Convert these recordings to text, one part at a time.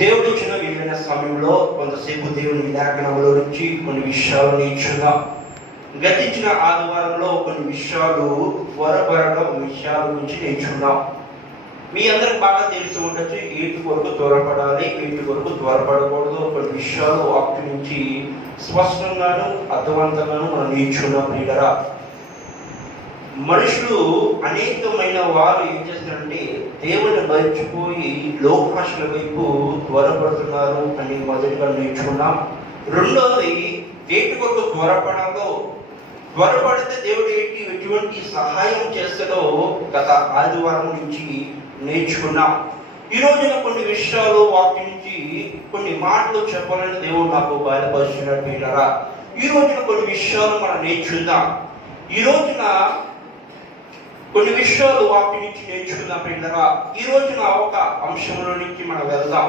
దేవుడు ఇచ్చిన విలువైన సమయంలో కొంతసేపు దేవుని లేఖనంలో నుంచి కొన్ని విషయాలు నేర్చుకుందాం. గతించిన ఆదివారంలో కొన్ని విషయాలు త్వరపడడం విషయాల గురించి నేర్చుకుందాం. మీ అందరికి బాగా తెలిసి ఉండొచ్చు, వీటి కొరకు త్వరపడాలి, వీటి కొరకు త్వరపడకూడదు. కొన్ని విషయాలు వాక్యం నుంచి స్పష్టంగాను అర్థవంతంగాను మనం నేర్చుకున్నాం. ప్రియులరా, మనుషులు అనేకమైన వారు ఏం చేస్తారంటే దేవుని మర్చిపోయి లోకాశల వైపు త్వరపడుతున్నారు అని మొదటిగా నేర్చుకున్నాం. రెండవది, దేటి కొరకు త్వరపడాలో, త్వరపడితే దేవుడు ఎటువంటి సహాయం చేస్తాడో గత ఆదివారం నుంచి నేర్చుకున్నాం. ఈ రోజున కొన్ని విషయాలు వాటి నుంచి కొన్ని మాటలు చెప్పాలని దేవుడు నాకు బయలుపరిచినట్టు. ఈ రోజున కొన్ని విషయాలు మనం నేర్చుకుందాం. ఈ రోజున కొన్ని విషయాలు వాటి నుంచి నేర్చుకుందాం. ప్రియులరా, ఈ రోజున ఒక అంశంలో నుంచి మనం వెళ్దాం.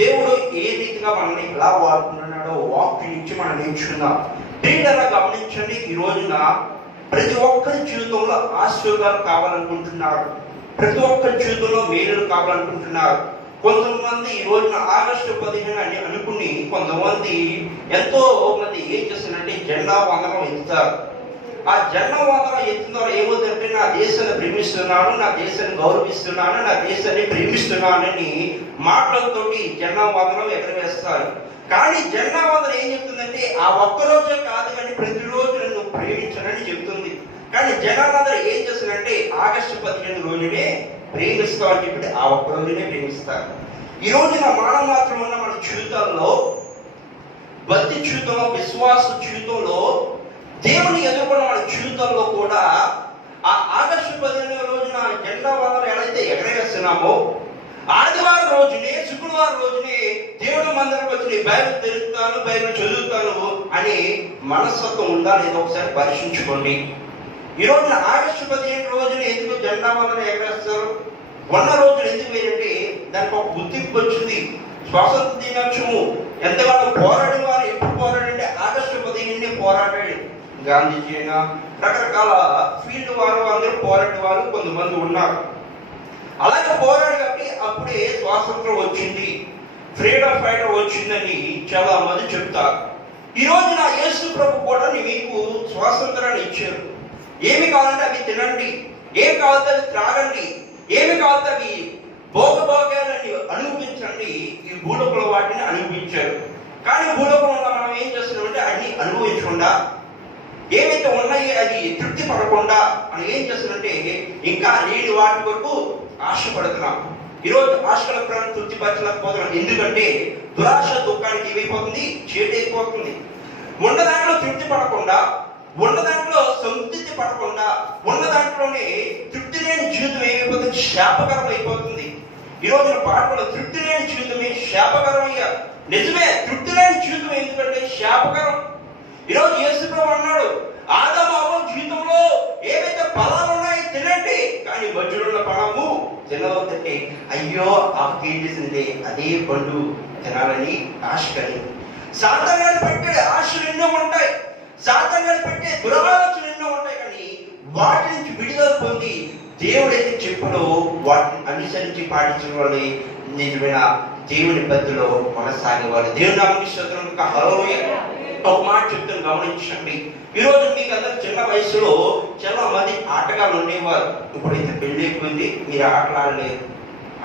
దేవుడు ఏ రీతిగా మనల్ని ఎలా వాడుతున్నాడో వాటి నుంచి మనం నేర్చుకుందాం. ప్రియులరా, గమనించండి, ఈ రోజున ప్రతి ఒక్కరి జీవితంలో ఆశీర్వాదాలు కావాలనుకుంటున్నారు. ప్రతి ఒక్కరి జీవితంలో మేలులు కావాలనుకుంటున్నారు. కొంతమంది ఈ రోజున ఆగస్టు 15 అని అనుకుని కొంతమంది ఎంతో మంది ఏం చేస్తారంటే జెండా వందనం ఎత్తుతారు. ఆ జెండా వందనం ఎత్తిన ద్వారా ఏమవుతుందంటే నా దేశాన్ని ప్రేమిస్తున్నాను, నా దేశాన్ని గౌరవిస్తున్నాను, నా దేశాన్ని ప్రేమిస్తున్నానని మాటలతోటి జెండా వందనం ఎగరవేస్తారు. కానీ జెండా వందనం ఏం చెప్తుందంటే ఆ ఒక్కరోజే కాదు కానీ ప్రతిరోజు నన్ను ప్రేమించనని చెప్తుంది. కానీ జనాలందరూ ఏం చేస్తారంటే ఆగస్టు 15 రోజునే ప్రేమిస్తామని చెప్పి ఆ ఒక్క రోజునే ప్రేమిస్తారు. ఈ రోజున మనం మాత్రం ఉన్న మన జీవితాల్లో, భక్తి జీవితంలో, విశ్వాస జీవితంలో, దేవుని ఎదుర్కొన్న మన జీవితంలో కూడా ఆ ఆగస్టు 15 రోజున జెండా వందనం ఎలా ఎగరవేస్తున్నామో ఆదివారం రోజునే, శుక్రవారం రోజునే దేవుడు మందిరం వచ్చి బైబిల్ తెలుస్తాను, బైబిల్ చదువుతాను అని మనస్తత్వం ఉందా లేదో ఒకసారి పరీక్షించుకోండి. ఈ రోజున ఆగస్టు 15 రోజున ఎందుకు జెండా వందనం ఎగరేస్తారు? ఉన్న రోజులు ఎందుకు వేయంటే దానికి ఒక గుర్తింపు వచ్చింది. స్వాతంత్ర దినోత్సవము ఎంతగానో పోరాడిన వారు ఎప్పుడు పోరాడంటే ఆగస్టు 15 పోరాడాడు. గాంధీజీ అయినా రకరకాల ఫీల్డ్ వారు అందరూ పోరాడే వారు కొంతమంది ఉన్నారు. అలాగే పోరాడు కాబట్టి అప్పుడే స్వాతంత్రం వచ్చింది, ఫ్రీడమ్ ఫైటర్ వచ్చిందని చాలా మంది చెప్తారు. ఈ రోజున యేసు ప్రభు కూడా మీకు స్వాతంత్రాన్ని ఇచ్చారు. ఏమి కావాలంటే అవి తినండి, ఏమి కావాలంటే అవి త్రాగండి, ఏమి కావాలంటే అవి భోగభోగాలని అనుభవించండి. ఈ భూలోకంలో వాటిని అనుభవించారు. కానీ భూలోకంలో మనం ఏం చేస్తున్నామంటే అన్ని అనుభవించకుండా, ఏవైతే ఉన్నాయో అది తృప్తి పడకుండా మనం ఏం చేస్తున్నామంటే ఇంకా లేని వాటి వరకు ఆశపడుతున్నాం. ఈరోజు ఆశల ప్రాణం తృప్తి పరచలేకపోతున్నాం. ఎందుకంటే దురాశ దుఃఖానికి ఏమైపోతుంది, చేటైపోతుంది. ఉన్న దాంట్లో తృప్తి పడకుండా, ఉన్న దాంట్లో సంతృప్తి పడకుండా, ఉన్న దాంట్లోనే తృప్తి లేని జీవితం ఏమైపోతుంది, శాపకరం అయిపోతుంది. ఈ రోజున పాటలో తృప్తి లేని జీవితమే శాపకరం అయ్యా. నిజమే, తృప్తి లేని జీవితం ఎందుకంటే శాపకరం. ఈరోజు యేసు ప్రభువు అన్నాడు, ఆదాము అవ్వ జీవితంలో ఏవైతే ఫలాలు ఉన్నాయో తినండి, కానీ మధ్యలో ఉన్న ఫలము తినవద్దంటే అయ్యో ఆకేం చేసింది అదే పండు తినాలని ఆశ కలిగింది. సాతాను పెట్టే ఆశలు ఎన్నో ఉంటాయి, సాతాను పెట్టే దురాలోచనలు ఎన్నో ఉంటాయి. కానీ వాటి నుంచి విడుదల పొంది దేవుడైతే చెప్పడో వాటిని అనుసరించి పాటించిన వాళ్ళే నిజమైన దేవుని పద్ధతిలో కొనసాగేవాళ్ళు. దేవుని నామమున హల్లెలూయా. ఒక మాట చెప్తాను, గమనించండి. ఈ రోజు మీకు అందరు చిన్న వయసులో చాలా మంది ఆటగాళ్ళు ఉండేవారు. ఇప్పుడైతే పెళ్లి అయిపోయింది, మీరు ఆటలాడలేదు.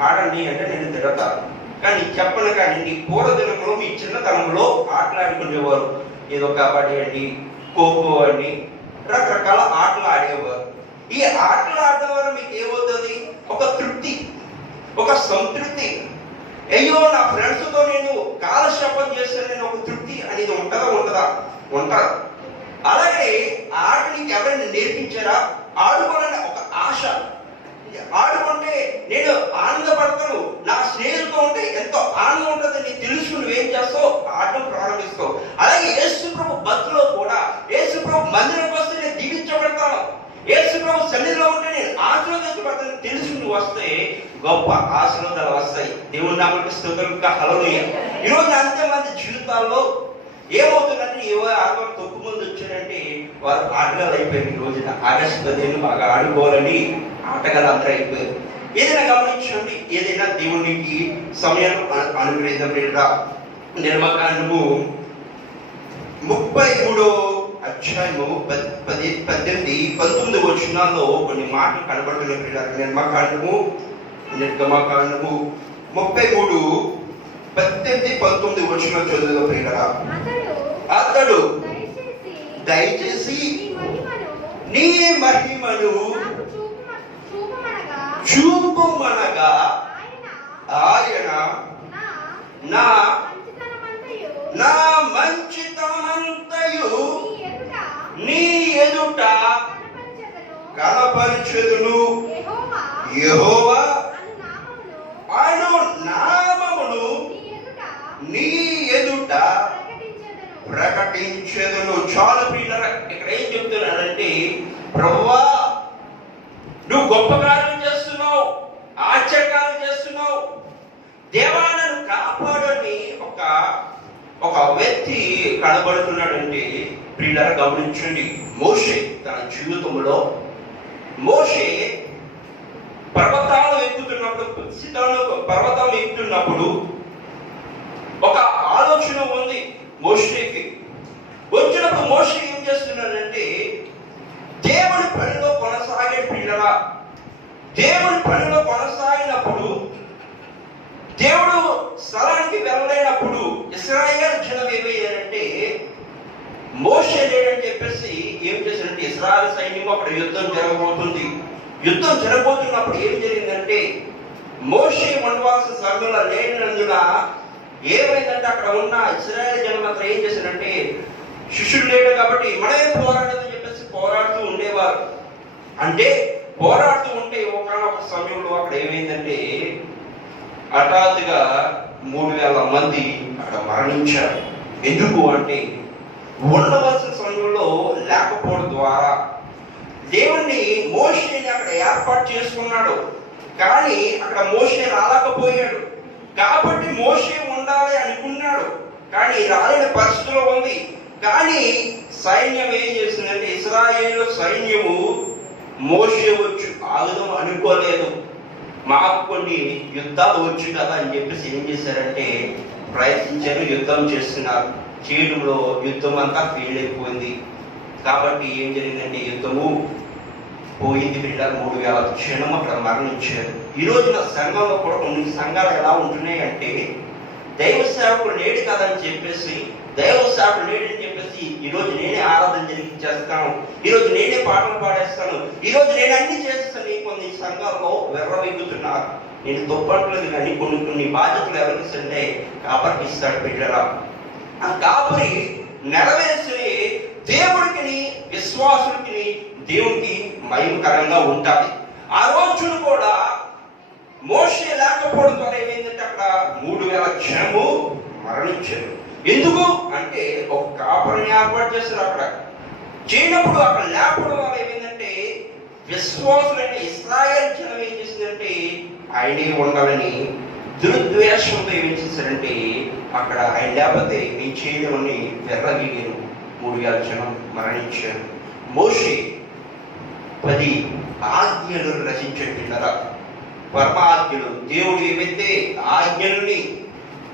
ఆడండి అంటే నేను తిడతాను. కానీ చెప్పను కానీ నీ పూర్వదినంలో మీ చిన్నతనంలో ఆటలాడుకునేవారు. ఏదో కబడ్డీ అండి, ఖోఖో అండి, రకరకాల ఆటలు ఆడేవారు. ఈ ఆటలు ఆడడం వల్ల మీకు ఏమవుతుంది? ఒక తృప్తి, ఒక సంతృప్తి. అయ్యో నా ఫ్రెండ్స్తో నేను కాలక్షేపం చేస్తాను నేను ఒక తృప్తి అనేది ఉంటుందా? ఉంటారు. అలాగే ఆట నీకు ఎవరైనా నేర్పించారా? ఆడుకోవాలని ఒక ఆశ. ఆడుకుంటే నేను ఆనందపడతాను, నా స్నేహితులతో ఉంటే ఎంతో ఆనందం ఉంటుంది, నేను తెలుసుకుని నువ్వేం చేస్తావు, ఆడడం ప్రారంభిస్తావు. అలాగే యేసు ప్రభు భక్తిలో కూడా యేసు ప్రభు మందిరం వస్తే నేను దీవించబడతాను, యేసు ప్రభు సన్నిధిలో ఉంటే నేను ఆశీర్వదించబడతాను తెలుసు నువ్వు వస్తే గొప్ప ఆశీర్వాదాలు వస్తాయి. దేవుని నామమునకు స్తోత్రం. హల్లెలూయా. ఈరోజు అంతమంది జీవితాల్లో ఏమవుతుందంటే ఏవో ఆడవాళ్ళు తొక్కు ముందు వచ్చారంటే వారు ఆటగాళ్ళు అయిపోయారు. ఈ రోజున ఆగస్టు 15 బాగా ఆడుకోవాలని ఆటగాళ్ళు అందరూ అయిపోయారు. ఏదైనా గమనించండి, ఏదైనా దేవునికి సమయాన్ని అనుగ్రహించబడిరా. నిర్మకాండము 33వ అధ్యాయము 18, 19 వచనాల్లో కొన్ని మాటలు కనబడుతున్నాయి పిల్లలు. నిర్మకాండము 33, 18, 19 వచనాలు చదువుగా పిల్లరా. అతడు దయచేసి నీ మహిమను చూపుమనగా ఆయన నా మంచితనమంతయు నీ ఎదుట కనపరిచెదను. యెహోవా అను నామమును నీ ఎదుట ప్రకటించెదను. చాలు ప్రియులారా, ఇక్కడ ఏం చెప్తున్నాడంటే, ప్రభువా నువ్వు గొప్ప కార్యం చేస్తున్నావు, ఆశ్చర్యకార్యం చేస్తున్నావు, దేవా నన్ను కాపాడని ఒక వ్యక్తి కనబడుతున్నాడంటే ప్రియులారా గమనించండి. మోషే తన జీవితంలో పర్వతాలు ఎక్కుతున్నప్పుడు ఒక ఆలోచన ఉంది మోషేకి. వచ్చినప్పుడు మోషే ఏం చేస్తున్నాడంటే, దేవుని పనిలో కొనసాగే పిల్లరా, దేవుని పనిలో కొనసాగినప్పుడు, దేవుడు స్థలానికి వెళ్ళలేనప్పుడు ఇశ్రాయేలు జనం ఏమయ్యారంటే, మోషే లేడని చెప్పేసి ఏం చేశారంటే, ఇశ్రాయేలు సైన్యం అక్కడ యుద్ధం జరగబోతున్నప్పుడు ఏం జరిగిందంటే, మోషే ఉండవలసిన సమయంలో లేనందున ఏమైందంటే, అక్కడ ఉన్న ఇశ్రాయేలు జనం అక్కడ ఏం చేశారంటే, శిష్యుడు లేడు కాబట్టి మనమే పోరాడదని చెప్పేసి పోరాడుతూ ఉండేవారు. అంటే పోరాడుతూ ఉంటే ఒకనొక సమయంలో అక్కడ ఏమైందంటే, హఠాత్తుగా 3000 మంది అక్కడ మరణించారు. ఎందుకు అంటే, ఉండవలసిన సమయంలో లేకపోవడం ద్వారా దేవుణ్ణి మోషేని అక్కడ ఏర్పాటు చేసుకున్నాడు. కానీ అక్కడ మోషే రాలేకపోయాడు. కాబట్టి మోషే ఉండాలి అనుకున్నాడు, కానీ రాలేని పరిస్థితిలో ఉంది. కానీ సైన్యం ఏం చేసిందంటే, ఇశ్రాయేలు సైన్యము మోషే వచ్చి ఆగుదాం అనుకోలేదు. మాకు కొన్ని యుద్ధాలు వచ్చు కదా అని చెప్పేసి ఏం చేశారంటే ప్రయత్నించారు, యుద్ధం చేస్తున్నారు. చేయడంలో యుద్ధం అంతా ఫెయిల్ అయిపోయింది. కాబట్టి ఏం జరిగిందంటే, యుద్ధము పోయింది. పిల్లలు 3000 క్షణం అక్కడ మరణించారు. ఈ రోజున సంఘంలో కూడా కొన్ని సంఘాలు ఎలా ఉంటున్నాయి అంటే, దైవ సేవకుడు లేడు కదని చెప్పేసి, ఈరోజు నేనే ఆరాధన జరిగించేస్తాను, ఈరోజు నేనే పాటలు పాడేస్తాను, ఈరోజు నేను అన్ని చేస్తాను. కొన్ని సంఘాల్లో వెర్రవెక్కుతున్నారు. నేను తొప్పట్లేదు కానీ కొన్ని బాధ్యతలు ఎవరికి సంటే కాపరికి ఇస్తాడు బిడ్డరా. ఆ కాపరి నెరవేర్చి దేవుడికి, విశ్వాసుడికి, దేవునికి మహిమకరంగా ఉండాలి. ఆ రోజును కూడా మోషే లేకపోవడం ద్వారా ఏమైందంటే, అక్కడ 3000 జనము మరణించారు. ఎందుకు అంటే, ఒక కాపరిని ఏర్పాటు చేస్తారు. అక్కడ చేయనప్పుడు అక్కడ లేకపోవడం వల్ల ఏమైందంటే, విశ్వాసులంటే ఇశ్రాయేలు జనం ఏం చేసిందంటే, ఆయనే ఉండాలని దురుద్వేషంతో ఏం చేశారంటే, అక్కడ ఆయన లేకపోతే మేము చేయలేమని వెర్రగీగారు. 3000 జనం మరణించారు. మోషే 10 ఆజ్ఞలు రచించాడు. పరమాజ్ఞలు, దేవుడు ఏవైతే ఆజ్ఞలని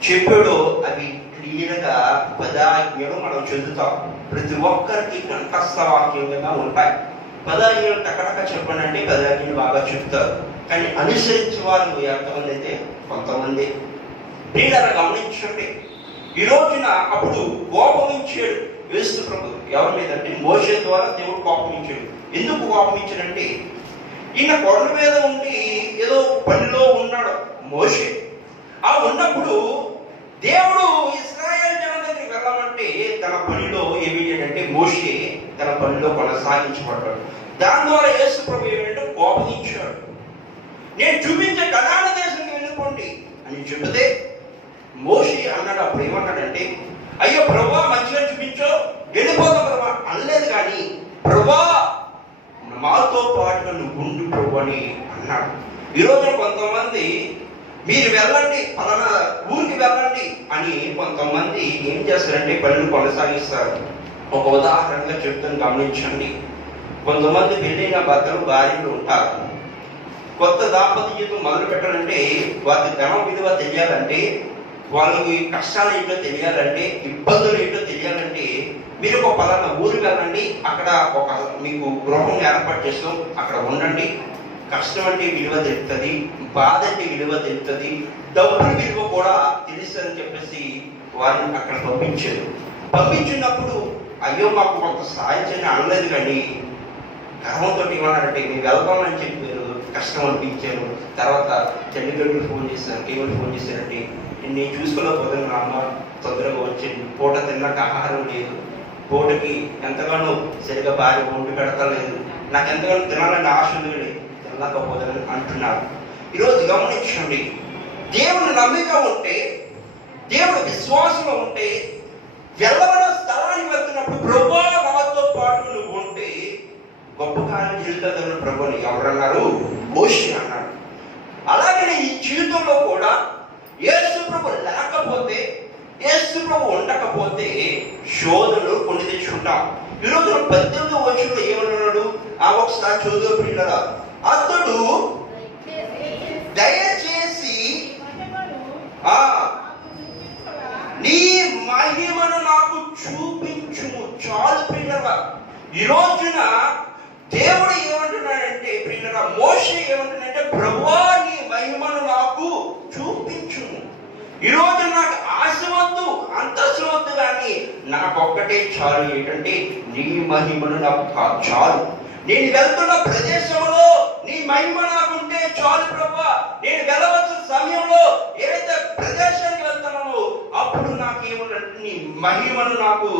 చెప్పాడో అవి క్లియర్గా 10 ఆజ్ఞలు మనం చదువుతాం. ప్రతి ఒక్కరికి కంఠస్థ వాక్యంగా ఉంటాయి. 10 ఆజ్ఞలు టక్కడక్క చెప్పండి అంటే 10 ఆజ్ఞలు బాగా చెప్తారు. కానీ అనుసరించే వాళ్ళు ఎంతమంది అయితే కొంతమంది. ప్రియులారా గమనించండి, ఈ రోజున అప్పుడు కోపమించాడు యేసు ప్రభు ఎవరి మీద అంటే, మోషే ద్వారా దేవుడు కోపమించాడు. ఎందుకు కోపమించాడంటే, ఈయన కొండ మీద ఉండి ఏదో పనిలో ఉన్నాడు మోషే. ఆ ఉన్నప్పుడు దేవుడు ఇశ్రాయేలు జనం దగ్గరికి వెళ్ళమంటే తన పనిలో ఏమి చేయాలంటే, మోషే తన పనిలో కొనసాగించబడ్డాడు. దాని ద్వారా యేసు ప్రభు ఏమిటంటే కోపగించాడు. నేను చూపించే కనాన దేశానికి వెళ్ళిపోండి అని చెబితే మోషే అన్నాడు. అప్పుడు ఏమన్నాడంటే, అయ్యో ప్రభువా మంచిగా చూపించో, వెళ్ళిపోతాం ప్రభా అనలేదు. కానీ ప్రభువా మాతో పాటుగా నువ్వు ఉండు ప్రభు అని అన్నాడు. ఈరోజు కొంతమంది మీరు వెళ్ళండి, పలానా ఊరికి వెళ్ళండి అని కొంతమంది ఏం చేస్తారంటే పనులు కొనసాగిస్తారు. ఒక ఉదాహరణగా చెప్తాను, గమనించండి. కొంతమంది పెళ్ళైన భర్తలు భార్యలు ఉంటారు. కొత్త దాంపత్య జీవితం మొదలు పెట్టాలంటే వారికి ధనం విలువ తెలియాలంటే, వాళ్ళకి కష్టాలు ఏంటో తెలియాలంటే, ఇబ్బందులు ఏంటో తెలియాలంటే మీరు ఒక పలానా ఊరు వెళ్ళండి, అక్కడ ఒక మీకు గృహం ఏర్పాటు చేస్తాం, అక్కడ ఉండండి. కష్టం అంటే విలువ తెలుస్తుంది, బాధ అంటే విలువ తెలుస్తుంది, డబ్బుల విలువ కూడా తెలుసు అని చెప్పేసి వారిని అక్కడ పంపించినప్పుడు అయ్యో మాకు కొంత సహాయం చేయని అనలేదు, కానీ గర్వంతో ఏమన్నారంటే మేము వెళ్తామని చెప్పారు. కష్టం అనిపించాను. తర్వాత చండీగఢ్కి ఫోన్ చేశాను, ఏమని ఫోన్ చేశారంటే నేను చూసుకోలేకపోతాను అమ్మ, తొందరగా వచ్చింది, పూట తిన్నాక ఆహారం లేదు, పూటకి ఎంతగానో సరిగా భార్య వండి పెడతలేదు, నాకు ఎంతగానో తినాలని ఆశ ఉంది, తినలేకపోతానని అంటున్నారు. ఈరోజు గమనించండి, దేవుని నమ్మిక ఉంటే, దేవుడు విశ్వాసం ఉంటే, వెళ్ళవన స్థలానికి వెళ్తున్నప్పుడు ప్రభువా నాతో పాటు నువ్వు ఉంటే గొప్ప కార్యం జరుగుతుందని ప్రభుని ఎవరన్నారు? మోషే అన్నాడు. అలాగే ఈ జీవితంలో కూడా యేసు ప్రభు లేకపోతే, యేసు ప్రభు ఉండకపోతే శోధనలు కొన్ని తెచ్చుకుంటాం. ఈరోజు 18వ వచనంలో ఏమన్నాడు? ఒకసారి చదువు పిల్లరా. అతడు దయచేసి నీ మహిమను నాకు చూపించుము. చాలు ప్రియులరా. ఈ రోజున దేవుడు ఏమంటున్నాడంటే ప్రియులరా, మోషే ఏమంటున్నాడంటే ప్రభువా నీ మహిమను నాకు చూపించుము. ఈ రోజు నాకు ఆశ వద్దు, అంతస్తు వద్దు, కానీ నాకు ఒక్కటే చాలు. ఏంటంటే నీ మహిమను నాకు చాలు. నేను వెళ్తున్న ప్రదేశంలో నీ మహిమ నాకుంటే చాలు ప్రభువా. నేను వెళ్ళవలసిన సమయంలో ఏదైతే ప్రదేశానికి వెళ్తున్నానో అప్పుడు నాకేమన్నట్టు నీ మహిమను నాకు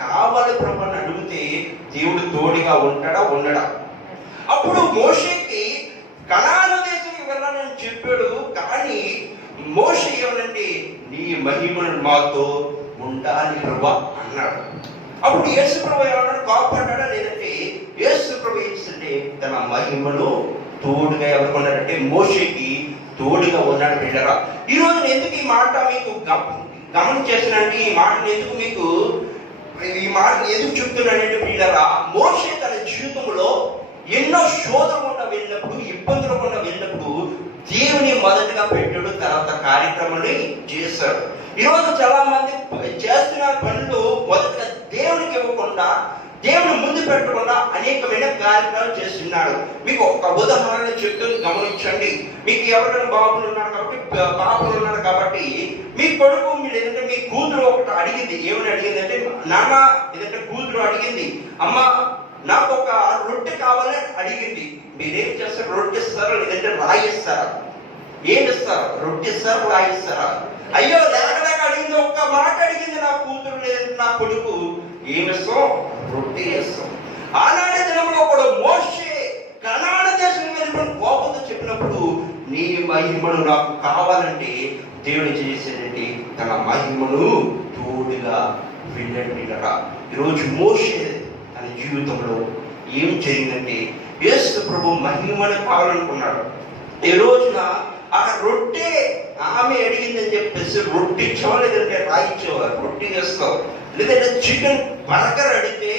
కావాలి ప్రభు అని అడిగితే దేవుడు తోడుగా ఉంటాడా? ఉండడా? అప్పుడు మోషేకి కనాను దేశానికి వెళ్ళాలని చెప్పాడు, కానీ మోషే ఏమనంటే నీ మహిమను మాతో ఉండాలి ప్రభు అన్నాడు. అప్పుడు యేసు ప్రభు ఏమన్నాడు? కాపాడ్డా? లేదంటే యేసు ప్రభు ఏంటంటే తన మహిమను తోడుగా ఎవరుకున్నాడంటే మోషేకి తోడుగా ఉన్నాడు. బిడ్డరా, ఈ రోజు ఎందుకు ఈ మాట మీకు గమనించేస్తున్నానంటే, ఈ మాటను ఎందుకు చెప్తున్నానంటే బిడ్డరా, మోషే తన జీవితంలో ఎన్నో శోధనలు గుండా వెళ్ళినప్పుడు, ఇబ్బందులు గుండా వెళ్ళినప్పుడు దేవుని మొదటగా పెట్టాడు, తర్వాత కార్యక్రమాన్ని చేశాడు. ఈరోజు చాలా మంది చేస్తున్న పనులు మొదటగా దేవునికి ఇవ్వకుండా, దేవుని ముందు పెట్టకుండా అనేకమైన కార్యక్రమాలు చేస్తున్నాడు. మీకు ఒక ఉదాహరణ చెప్తూ గమనించండి. మీకు ఎవరైనా బాబులు ఉన్నారు కాబట్టి మీ కొడుకు లేదంటే మీ కూతురు ఒకటి అడిగింది. ఏమని అడిగింది అంటే, నాన్న లేదంటే కూతురు అడిగింది, అమ్మ నాకు ఒక రొట్టె కావాలని అడిగింది. మీరేం చేస్తారు? రొట్టె ఇస్తారా లేదంటే రాయిస్తారా? ఏమిస్తారు? రొట్టె ఇస్తారా రాయిస్తారా? అయ్యో లేక అడిగింది, ఒక్క మాట అడిగింది నా కూతురు లేదంటే నా కొడుకు, ఏమిస్తాం? రొట్టె ఇస్తాం. ఆనాటి దినంలో కూడా మోషే కనాను దేశం వెళ్ళిన కోపంతో చెప్పినప్పుడు నీ మహిమను నాకు కావాలంటే దేవుడు చేసేటంటే తన మహిమను తోడుగా వెళ్ళండిరా. ఈరోజు మోషే తన జీవితంలో ఏం జరిగిందంటే యేసు ప్రభు మహిమను కావాలనుకున్నాడు. ఈ రోజున ఆ రొట్టె ఆమె అడిగిందని చెప్పేసి రొట్టె ఇచ్చావా లేదంటే రాయిచ్చావా? రొట్టె చేస్తావు. లేదంటే చికెన్ బర్గర్ అడిగితే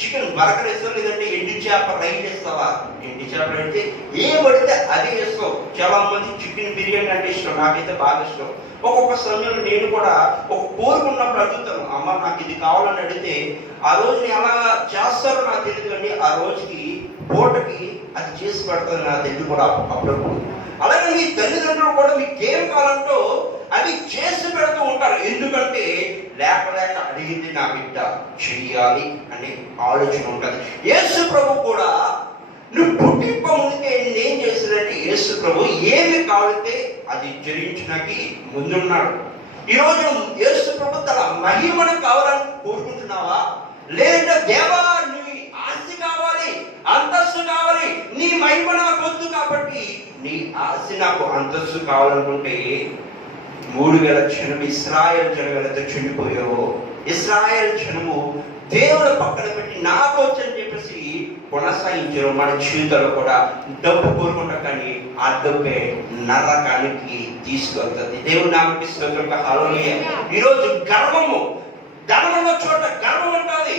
చికెన్ బర్గర్ వేస్తావు, లేదంటే ఎండి చేప రైలు వేస్తావా? ఎండి చేప అడిగితే ఏం పడితే అది వేస్తావు. చాలా మంది చికెన్ బిర్యానీ అంటే ఇష్టం, నాకైతే బాగా ఇష్టం. ఒక్కొక్క సమయంలో నేను కూడా ఒక కోరుకున్నప్పుడు అడుగుతాను, అమ్మ నాకు ఇది కావాలని అడిగితే ఆ రోజు ఎలా చేస్తారో నాకు తెలియదు, కానీ ఆ రోజుకి పూటకి అది చేసి పెడతాను నాకు తెలియదు కూడా అప్పుడప్పుడు. అలాగే మీ తల్లిదండ్రులు కూడా మీకు ఏం కావాలంటో అవి చేసి పెడుతూ ఉంటారు. ఎందుకంటే లేక అడిగింది నా బిడ్డ చెయ్యాలి అనే ఆలోచన ఉంటుంది. యేసు ప్రభు కూడా నువ్వు పుట్టింప ముందుకే నేనేం చేస్తానంటే యేసు ప్రభు ఏమి కావాలితే అది జరిగించడానికి ముందున్నాడు. ఈరోజు యేసు ప్రభు తన మహిమను కావాలని కోరుకుంటున్నావా? లేదంటే దేవా నీ ఆస్తి కావాలి, అంతస్తు కావాలి, నీ మహిమ నాకు వద్దు కాబట్టి నీ ఆస్తి నాకు అంతస్తు కావాలనుకుంటే 3000 జనం ఇశ్రాయేల్ జనం ఎంత చెండిపోయావో, ఇశ్రాయేల్ జనము దేవుడు పక్కన పెట్టి నాకు వచ్చని చెప్పేసి కొనసాగించారు. మన జీవితంలో కూడా డబ్బు కోరుకుంటా, కానీ ఆ డబ్బే నరకానికి తీసుకెళ్తుంది. దేవుడు నామకి స్తోత్రం. హల్లెలూయా. ఈరోజు గర్వము, ధనమున్న చోట గర్వం ఉంటుంది,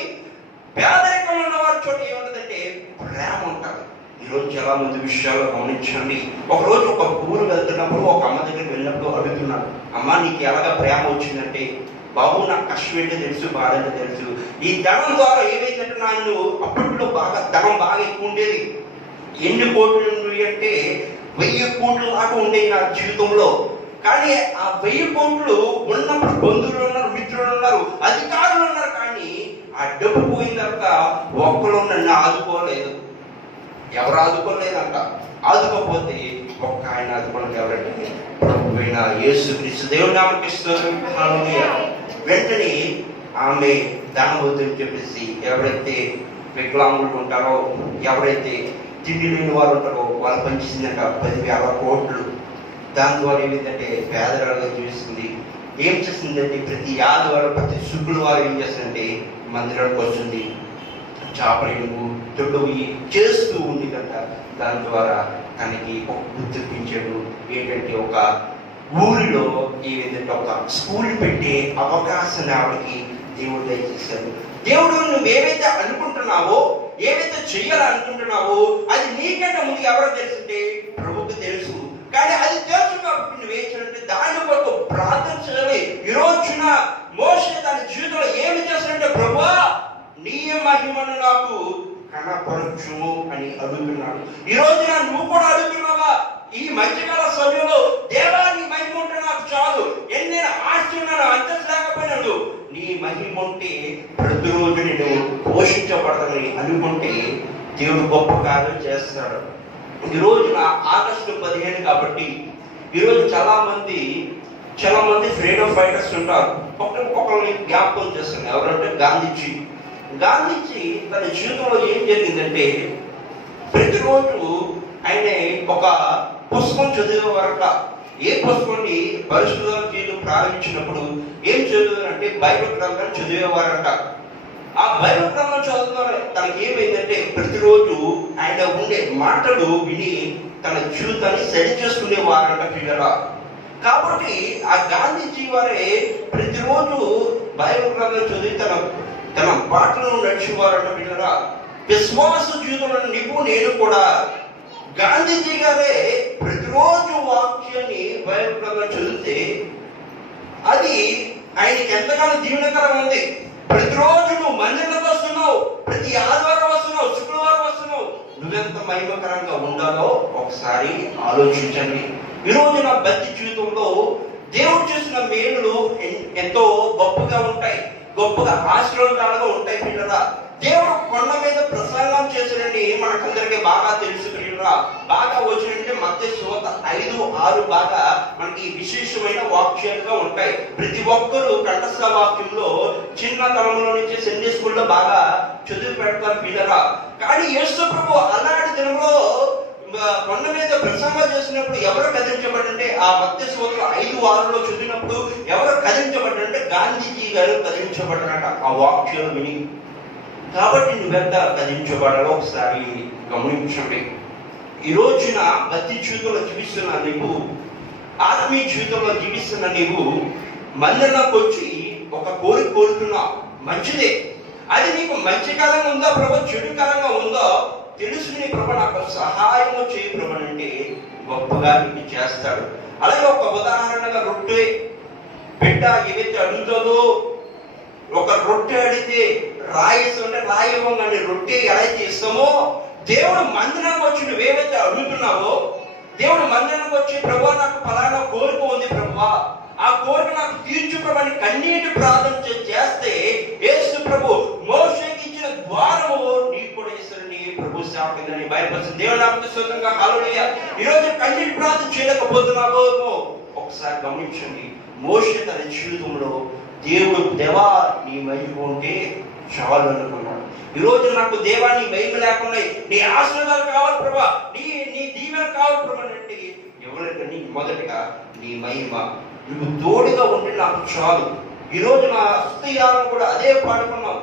పేదరికంలో ఉన్న వారి చోట ఏముంటుందంటే ప్రేమ ఉంటుంది. ఈరోజు చాలా మంది విషయాలు గమనించండి. ఒకరోజు ఒక ఊరు వెళ్తున్నప్పుడు ఒక అమ్మ దగ్గరికి వెళ్ళినప్పుడు అడుగుతున్నాడు, అమ్మ నీకు ఎలాగా ప్రేమ వచ్చిందంటే, బాబు నాకు కష్టం ఏంటో తెలుసు, బాధ ఏంటో తెలుసు. ఈ ధనం ద్వారా ఏమైందంటే నన్ను అప్పట్లో ధనం బాగా ఎక్కువ ఉండేది. ఎన్ని కోట్లు అంటే 1000 కోట్లు దాకా ఉండేవి నా జీవితంలో. కానీ ఆ 1000 కోట్లు ఉన్నప్పుడు బంధువులు ఉన్నారు, మిత్రులు ఉన్నారు, అధికారులు ఉన్నారు. కానీ ఆ డబ్బు పోయిన తర్వాత ఒక్కరు నన్ను ఆదుకోలేదు. ఎవరు ఆదుకోలేదంట. ఆదుకోకపోతే ఒక్క ఆయన ఆదుకోవడానికి ఎవరంటే ప్రభువైన యేసుక్రీస్తు. దేవుని నామమునకు స్తోత్రం. హల్లెలూయా. వెంటనే ఆమె ధనవంతుని చెప్పేసి, ఎవరైతే వికలాంగులు ఉంటారో, ఎవరైతే తిండి లేని వారు ఉంటారో వాళ్ళు పనిచేసిందంట 10,000 కోట్లు. దాని ద్వారా ఏమిటంటే పేదరాలుగా జీవిస్తుంది. ఏం చేస్తుందంటే ప్రతి ఆదివారం ప్రతి శుక్రవారం ఏం చేస్తుందంటే మందిరానికి వస్తుంది. చాపలు తొడువి చేస్తూ ఉంది కదా. దాని ద్వారా తనకి ఒక గుర్తించాడు. ఏంటంటే ఒక ఊరిలో ఏదైతే ఒక స్కూల్ పెట్టే అవకాశాన్ని ఆవిడకి దేవుడు దయచేశాడు. దేవుడు నువ్వేవైతే అనుకుంటున్నావో, ఏవైతే చెయ్యాలనుకుంటున్నావో అది నీకంటే ముందు ఎవరో తెలుసుంటే ప్రభుకు తెలుసు. కానీ అది తెలుసు కాబట్టి నువ్వేం చేయాలంటే దాని కొరకు ప్రార్థన చేయాలి. ఈ రోజున మోషే తన జీవితంలో ఏమి చేస్తాడంటే, ప్రభువా నీ మహిమను నాకు కనపరచుము అని అడుగుతున్నాడు. ఈ రోజున నువ్వు కూడా అడుగుతున్నావా? ఈ మధ్యకాల సమయంలో దేవా నీ మహిమ ఉంటే నాకు చాలు, ఎన్ని ఆస్తి ఉన్నాను అంతస్తు లేకపోయినాడు, నీ మహిమ ఉంటే ప్రతిరోజు నేను పోషించబడతానని అనుకుంటే దేవుడు గొప్ప కార్యం చేస్తాడు. ఈ రోజున ఆగస్టు 15 కాబట్టి ఈరోజు చాలా మంది ఫ్రీడమ్ ఫైటర్స్ ఉంటారు. ఒక్కొక్కరిని జ్ఞాపకం చేస్తున్నారు. ఎవరంటే గాంధీజీ తన జీవితంలో ఏం జరిగిందంటే, ప్రతిరోజు ఆయన ఒక పుస్తకం చదివేవారట. ఏ పుస్తకాన్ని పరిశోధన చేయడం ప్రారంభించినప్పుడు ఏం చదివారంటే బైబిల్ గ్రంథాన్ని చదివేవారట. ఆ బైబిల్ గ్రంథం చదువుతారు. తనకి ఏమైందంటే ప్రతిరోజు ఆయన ఉండే మాటలు విని తన జీవితాన్ని సరి చేసుకునేవారట పిల్లరా. కాబట్టి ఆ గాంధీజీ వారే ప్రతిరోజు బైబిల్ గ్రంథం చదివి తన బాటలను నడిచేవారట పిల్లరా. విశ్వాస జీవితంలో నేను కూడా గాంధీజీ గారే ప్రతిరోజు వాక్యాన్ని బైబిల్ గ్రంథం చదివితే అది ఆయనకి ఎంతగానో దీవెనకరంగా ఉంది. ప్రతిరోజు నువ్వు మందిరంలోకి వస్తున్నావు, ప్రతి ఆదివారం వస్తున్నావు, శుక్రవారం వస్తున్నావు, నువ్వెంత మహిమకరంగా ఉండాలో ఒకసారి ఆలోచించండి. ఈరోజు నా భక్తి జీవితంలో దేవుడు చేసిన మేలులు ఎంతో గొప్పగా ఉంటాయి, గొప్పగా ఆశీర్వాదాలుగా ఉంటాయి పిల్లరా. దేవుడు కొండ మీద ప్రసంగం చేసినని మనకందరికీ బాగా తెలుసు పిల్లరా. బాగా వచ్చినట్టే మత్తయి సువార్త 5-6 బాగా మనకి విశేషమైన వాక్యాలుగా ఉంటాయి. ప్రతి ఒక్కరూ కంఠస్థ వాక్యంలో చిన్నతనంలో నుంచి సండే స్కూల్లో బాగా చదివి పెడతారు పిల్లరా. కానీ యేసు ప్రభు అలాంటి దినంలో కొండ మీద ప్రసంగం చేసినప్పుడు ఎవరు కదిలించబడంటే, ఆ మత్తయి సువార్త 5-6లో చదివినప్పుడు ఎవరు కదిలించబడ్డంటే గాంధీజీ గారు కదిలించబడ్డారట ఆ వాక్యాలు విని. కాబట్టి నువ్వెంత కదిలించబడాలో ఒకసారి గమనించండి. ఈ రోజున భక్తి జీవితంలో జీవిస్తున్న నీవు, ఆత్మీయ జీవితంలో జీవిస్తున్న నీవు మందిరంలోకి వచ్చి ఒక కోరిక కోరుతున్నావు, మంచిదే. అది నీకు మంచి కాలంగా ఉందో ప్రభు, చెడు కాలంగా ఉందో తెలుసుకుని ప్రభు నాకు సహాయం చేయి ప్రభు అంటే గొప్పగా నీకు చేస్తాడు. అలాగే ఒక ఉదాహరణగా రొట్టె బిడ్డ ఏదైతే అడుగుతుందో, ఒక రొట్టె అడిగితే రాయిస్తుంటే రాయి ఇవ్వగానే రొట్టె ఎలా ఇస్తామో, దేవుడు మందిరానికి వచ్చి నువ్వేవైతే అడుగుతున్నావో, దేవుడు మందిరానికి వచ్చి ప్రభు నాకు ఫలానా కోరిక ఉంది ప్రభు, ఆ కోరిక నాకు తీర్చు ప్రభు అని కన్నీటి ప్రార్థన చేస్తే యేసు ప్రభు మోషేకి ఇచ్చిన ద్వారము నీకు కూడా ఇస్తారని ప్రభు సేవకులని బయలుపరిచింది. దేవుడు నాకు స్వతంగా హల్లెలూయా. ఈరోజు కన్నీటి ప్రార్థన చేయలేకపోతున్నావో ఒకసారి గమనించండి. మోషే తన జీవితంలో దేవుడు దేవా నీ మహిమ ఉంటే చాలు అనుకున్నాడు. ఈరోజు నాకు దేవా నీ మహిమ లేకుండా నీ ఆశీర్వాదాలు కావాలి ప్రభా, నీ దీవెన కావాలి ప్రభా అంటే ఎవరైతే నీ మొదటిగా నీ మహిమ నువ్వు తోడుగా ఉంటే నాకు చాలు. ఈరోజు నా స్తుతియాలను కూడా అదే పాడుకున్నాం.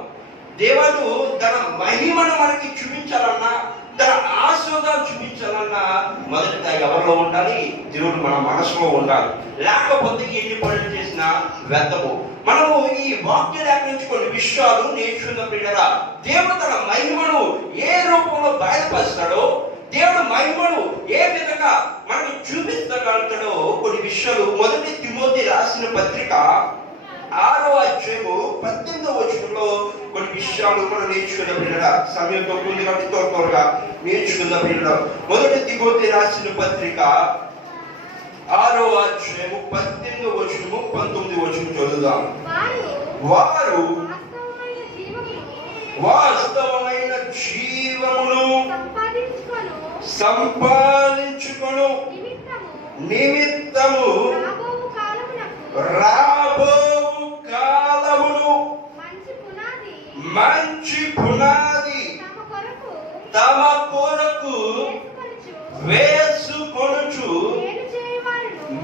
దేవుడు తన మహిమను మనకి చూపించాలన్నా, తన ఆశీర్వాదాలు చూపించాలన్నా మొదటిగా ఎవరిలో ఉండాలి? దేవుడు మన మనసులో ఉండాలి. లేకపోతే ఎన్ని పనులు చేసినా వ్యర్థము. మనము ఈ వాక్య లేఖ నుంచి కొన్ని విషయాలు నేర్చుకున్న పిల్లరా, దేవుడు తన మహిమను ఏ రూపంలో బయలుపరుస్తాడో, పిల్లల సమయం తక్కువ ఉంది కాబట్టి త్వరగా నేర్చుకుందాం పిల్లల. మొదటి తిమోతి రాసిన పత్రిక 6వ అధ్యాయము 18వ వచనము 19వ వచనం చదువుదాం. వారు వాస్తవమైన జీవమును సంపాదించుకొను నిమిత్తము రాబో కాలమును మంచి పునాది తమ కొరకు వేసుకొనుచు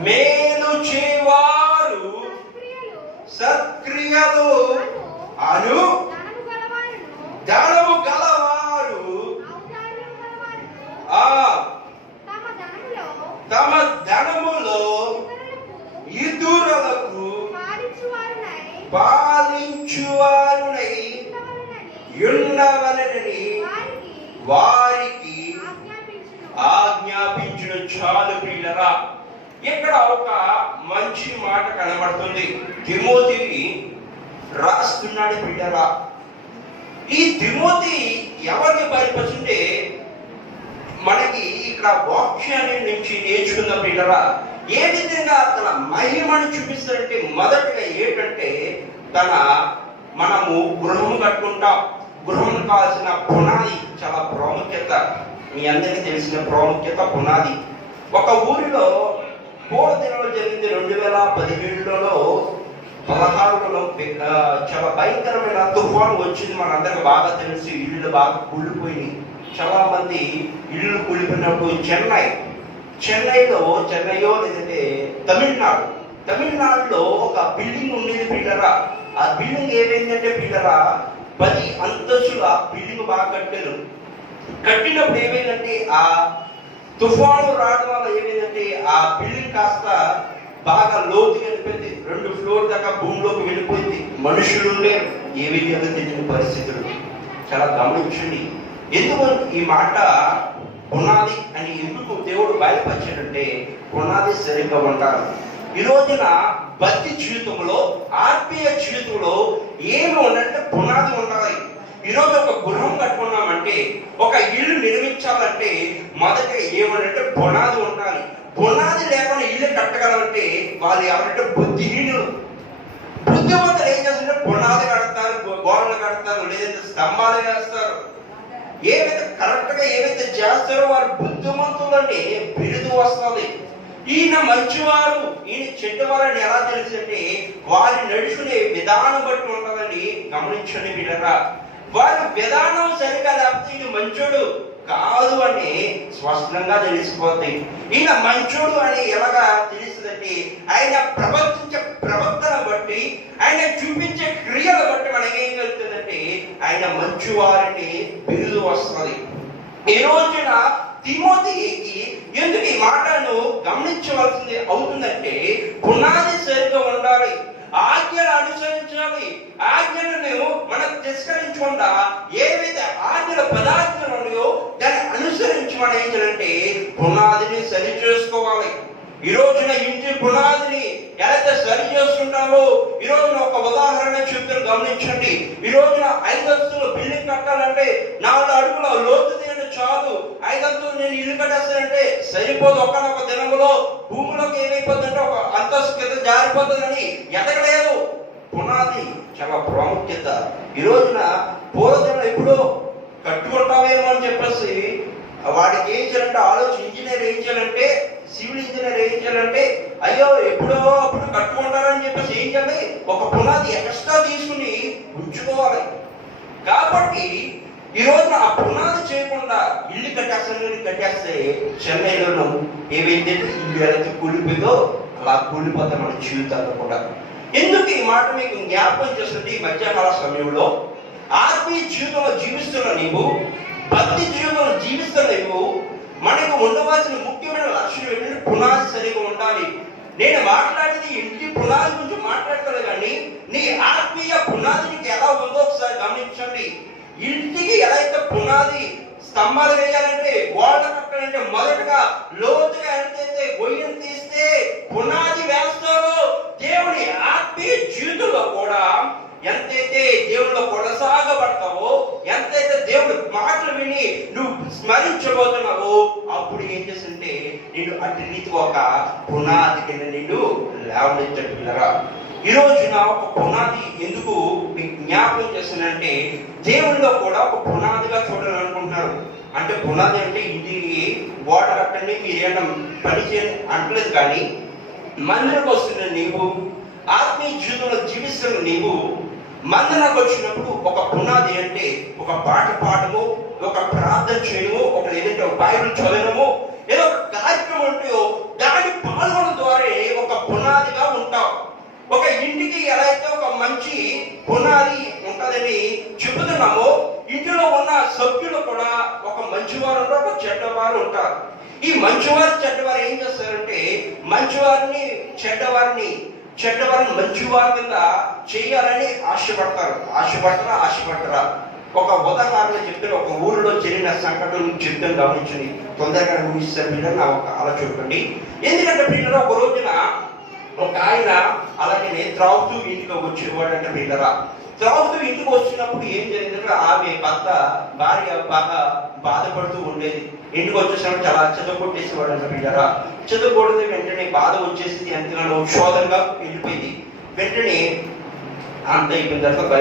మేలు చేయవారు సత్క్రియలు అను ధనము గలవారు తమ ధనములో ఇతరులకు పాలించువారునై ఉండవలెనని వారికి ఆజ్ఞాపించును. చాలు పిల్లరా, ఇక్కడ ఒక మంచి మాట కనబడుతుంది. తిమోతిని రాస్తున్నాడు పిల్లరా. ఈ తిమోతి ఎవరిని బయలుపరుస్తుంటే మనకి ఇక్కడ వాక్యాన్ని నుంచి నేర్చుకుందాం పిల్లరా. ఏ విధంగా తన మహిమను చూపిస్తాడంటే మొదటిగా ఏంటంటే మనము గృహం కట్టుకుంటాం. గృహం కావాల్సిన పునాది చాలా ప్రాముఖ్యత. మీ అందరికీ తెలిసిన ప్రాముఖ్యత పునాది. ఒక ఊరిలో దినాలు జరిగింది 2017లో 16లో చాలా భయంకరమైన తుఫాను వచ్చింది. మనందరికి బాగా తెలుసు. ఇల్లు బాగా కూలిపోయి చాలా మంది ఇల్లు కూలిపోయినప్పుడు చెన్నైలో లేదంటే తమిళనాడులో ఒక బిల్డింగ్ ఉండేది పిల్లరా. ఆ బిల్డింగ్ ఏమైందంటే పిల్లరా 10 అంతస్తులు ఆ బిల్డింగ్ బాగా కట్టారు. కట్టినప్పుడు ఏమైందంటే ఆ తుఫాను రావడం వల్ల ఏమైందంటే ఆ బిల్డింగ్ కాస్త బాగా లోతుగా వెళ్ళిపోయింది. 2 ఫ్లోర్ దాకా భూమిలోకి వెళ్ళిపోయింది. మనుషులు లేరు. ఏ విధంగా తెలియని పరిస్థితులు. చాలా గమనించండి. ఎందుకు ఈ మాట పునాది అని ఎందుకు దేవుడు బయలుపరిచాడంటే పునాది సరిగ్గా ఉండాలి. ఈ రోజున భక్తి జీవితంలో, ఆత్మీయ జీవితంలో ఏమి ఉండాలంటే పునాది ఉండాలి. ఈరోజు ఒక గృహం కట్టుకున్నామంటే, ఒక ఇల్లు నిర్మించాలంటే మొదటిగా ఏమనంటే పునాది ఉండాలి. పునాది లేకుండా ఇల్లు కట్టగలంటే వాళ్ళు ఎవరంటే బుద్ధిహీనులు. బుద్ధిమంతులు ఏం చేస్తారంటే పునాది కడతారు, గోడలు కడతారు, లేదంటే స్తంభాలు వేస్తారు. ఏవైతే కరెక్ట్ గా ఏవైతే చేస్తారో వారు బుద్ధిమంతులు అంటే బిరుదు వస్తుంది. ఈయన మంచివారు, ఈయన చెడ్డవారని ఎలా తెలుసంటే వారి నడుచుకునే విధానం బట్టి ఉంటుందండి. గమనించండి పిల్లరా. వారి విధానం సరిగా లేకపోతే ఈయన మంచోడు కాదు అని స్పష్టంగా తెలిసిపోతుంది. ఈయన మంచోడు అని ఎలాగా తెలుస్తుందంటే ఆయన ప్రవర్తించే ప్రవర్తన బట్టి, ఆయన చూపించే క్రియల బట్టి మనకేం కలుగుతుందంటే ఆయన మంచివారిని బిరుదు వస్తుంది. ఈ రోజున తిమోతికి ఎందుకు ఈ మాటను గమనించవలసింది అవుతుందంటే పునాది సరిగ్గా ఉండాలి, ఆజ్ఞలు అనుసరించాలి. ఆజ్ఞలను మనం తిరస్కరించకుండా ఏవైతే ఆజ్ఞల పదార్థాలు ఉన్నాయో దాన్ని అనుసరించి మనం ఏం చేయాలంటే పునాదిని సరి చేసుకోవాలి. ఈ రోజున ఇంటి పునాదిని ఎలా సరి చేసుకుంటామో ఈ రోజున ఒక ఉదాహరణ చెప్తాను, గమనించండి. ఈ రోజున 5 అంతస్తులు బిల్డింగ్ కట్టాలంటే 4 అడుగుల లోతు తీయండి చాలు. 5 అంతస్తులు నేను ఇల్లు కట్టేస్తానంటే సరిపోదు. ఒకనొక దినములో భూమిలోకి ఏమైపోతుందంటే ఒక అంతస్తు కింద జారిపోతుందని ఎదగలేదు. పునాది చాలా ప్రాముఖ్యత. ఈ రోజున పూర్వదినం ఎప్పుడో కట్టుకుంటామేమో అని చెప్పేసి వాడికి ఏం చేయాలంటే ఇంజనీర్ ఏం చేయాలంటే, సివిల్ ఇంజనీర్ ఏం చేయాలంటే అయ్యో ఎప్పుడో అప్పుడు కట్టుకుంటారని చెప్పేసి ఏం చేయాలి, ఒక పునాది ఎక్స్ట్రా తీసుకుని ఉంచుకోవాలి. కాబట్టి ఈ రోజున ఆ పునాది చేయకుండా ఇల్లు కట్టేస్తే చెన్నైలో ఏవైతే ఇల్లు ఎలా కూలిపోయిందో అలా కూలిపోతే మన జీవితాల్లో కూడా. ఎందుకు ఈ మాట మీకు జ్ఞాపకం చేస్తుంటే ఈ మధ్యాహ్నాల సమయంలో ఆత్మీయ జీవితంలో జీవిస్తున్న నీవు, భక్తి జీవితంలో జీవిస్తున్న నీవు, మనకు ఉండవలసిన ముఖ్యమైన లక్ష్యం ఏంటంటే పునాది సరిగా ఉండాలి. నేను మాట్లాడేది ఇంటి పునాది గురించి మాట్లాడతాను కానీ నీ ఆత్మీయ పునాది నీకు ఎలా ఉందో ఒకసారి గమనించండి. ఇంటికి ఎలా అయితే పునాది స్తంభాలు వేయాలంటే, గోడ కట్టాలంటే మొదటగా లోతుగా ఎంతైతే గొయ్యను తీస్తే పునాది వేస్తారో దేవుని ఆత్మీయ జీవితంలో కూడా ఎంతైతే దేవుళ్ళు కొనసాగబడతావో, ఎంతైతే దేవుడు మాటలు విని నువ్వు స్మరించబోతున్నావో, అప్పుడు ఏం చేస్తుంటే నేను అటు రీతి ఒక పునాది కింద నిన్ను లేవనెత్తట్టున్నారా. ఈ రోజున ఒక పునాది ఎందుకు మీకు జ్ఞాపకం చేస్తున్నానంటే, దేవుల్లో కూడా ఒక పునాదిగా చూడాలనుకుంటున్నారు. అంటే పునాది అంటే ఇది గోడ కట్టండి మీరు ఏమన్నా పని చేయండి అంటలేదు, కానీ మందిరకు వస్తున్న నీవు, ఆత్మీయ జీవితంలో జీవిస్తున్న నీవు మందిరకు వచ్చినప్పుడు ఒక పునాది అంటే ఒక పాట పాడము, ఒక ప్రార్థన చేయడము, ఒక ఏదైతే ఒక బైబిల్ చదవడము, ఏదో ఒక కార్యక్రమం ఉంటే దాని పాల్గొనడం ద్వారా ఒక పునాదిగా ఉంటావు. ఒక ఇంటికి ఎలా అయితే ఒక మంచి పునాది ఉంటుందని చెబుతున్నామో, ఇంటిలో ఉన్న సభ్యులు కూడా ఒక మంచివారు ఉంటారు, ఒక చెడ్డవారు ఉంటారు. ఈ మంచివారు చెడ్డవారు ఏం చేస్తారంటే మంచివారిని చెడ్డవారిని మంచివారి కింద చేయాలని ఆశపడతారా. ఒక ఉదాహరణ చెప్తాను. ఒక ఊరిలో జరిగిన సంఘటన చెప్తాను, గమనించండి. తొందరగా ఊహిస్తారు పిల్లలు, నా ఒక ఆలోచన చూడండి. ఎందుకంటే పిల్లలు ఒక రోజున ఒక ఆయన అలాగే త్రాగుతూ ఇంటికి వచ్చేవాడంటే పిల్లరా. త్రాగుతూ ఇంటికి వచ్చినప్పుడు ఏం జరిగిందంటే ఆమె భార్య బాగా బాధపడుతూ ఉండేది. ఇంటికి వచ్చేసినప్పుడు చాలా చెదగొట్టేసేవాడు అంట పిల్లరా. చెదగొడితే వెంటనే బాధ వచ్చేసింది, ఎంతగానో శోధనగా వెళ్ళిపోయింది. వెంటనే అంత అయిపోయిన తర్వాత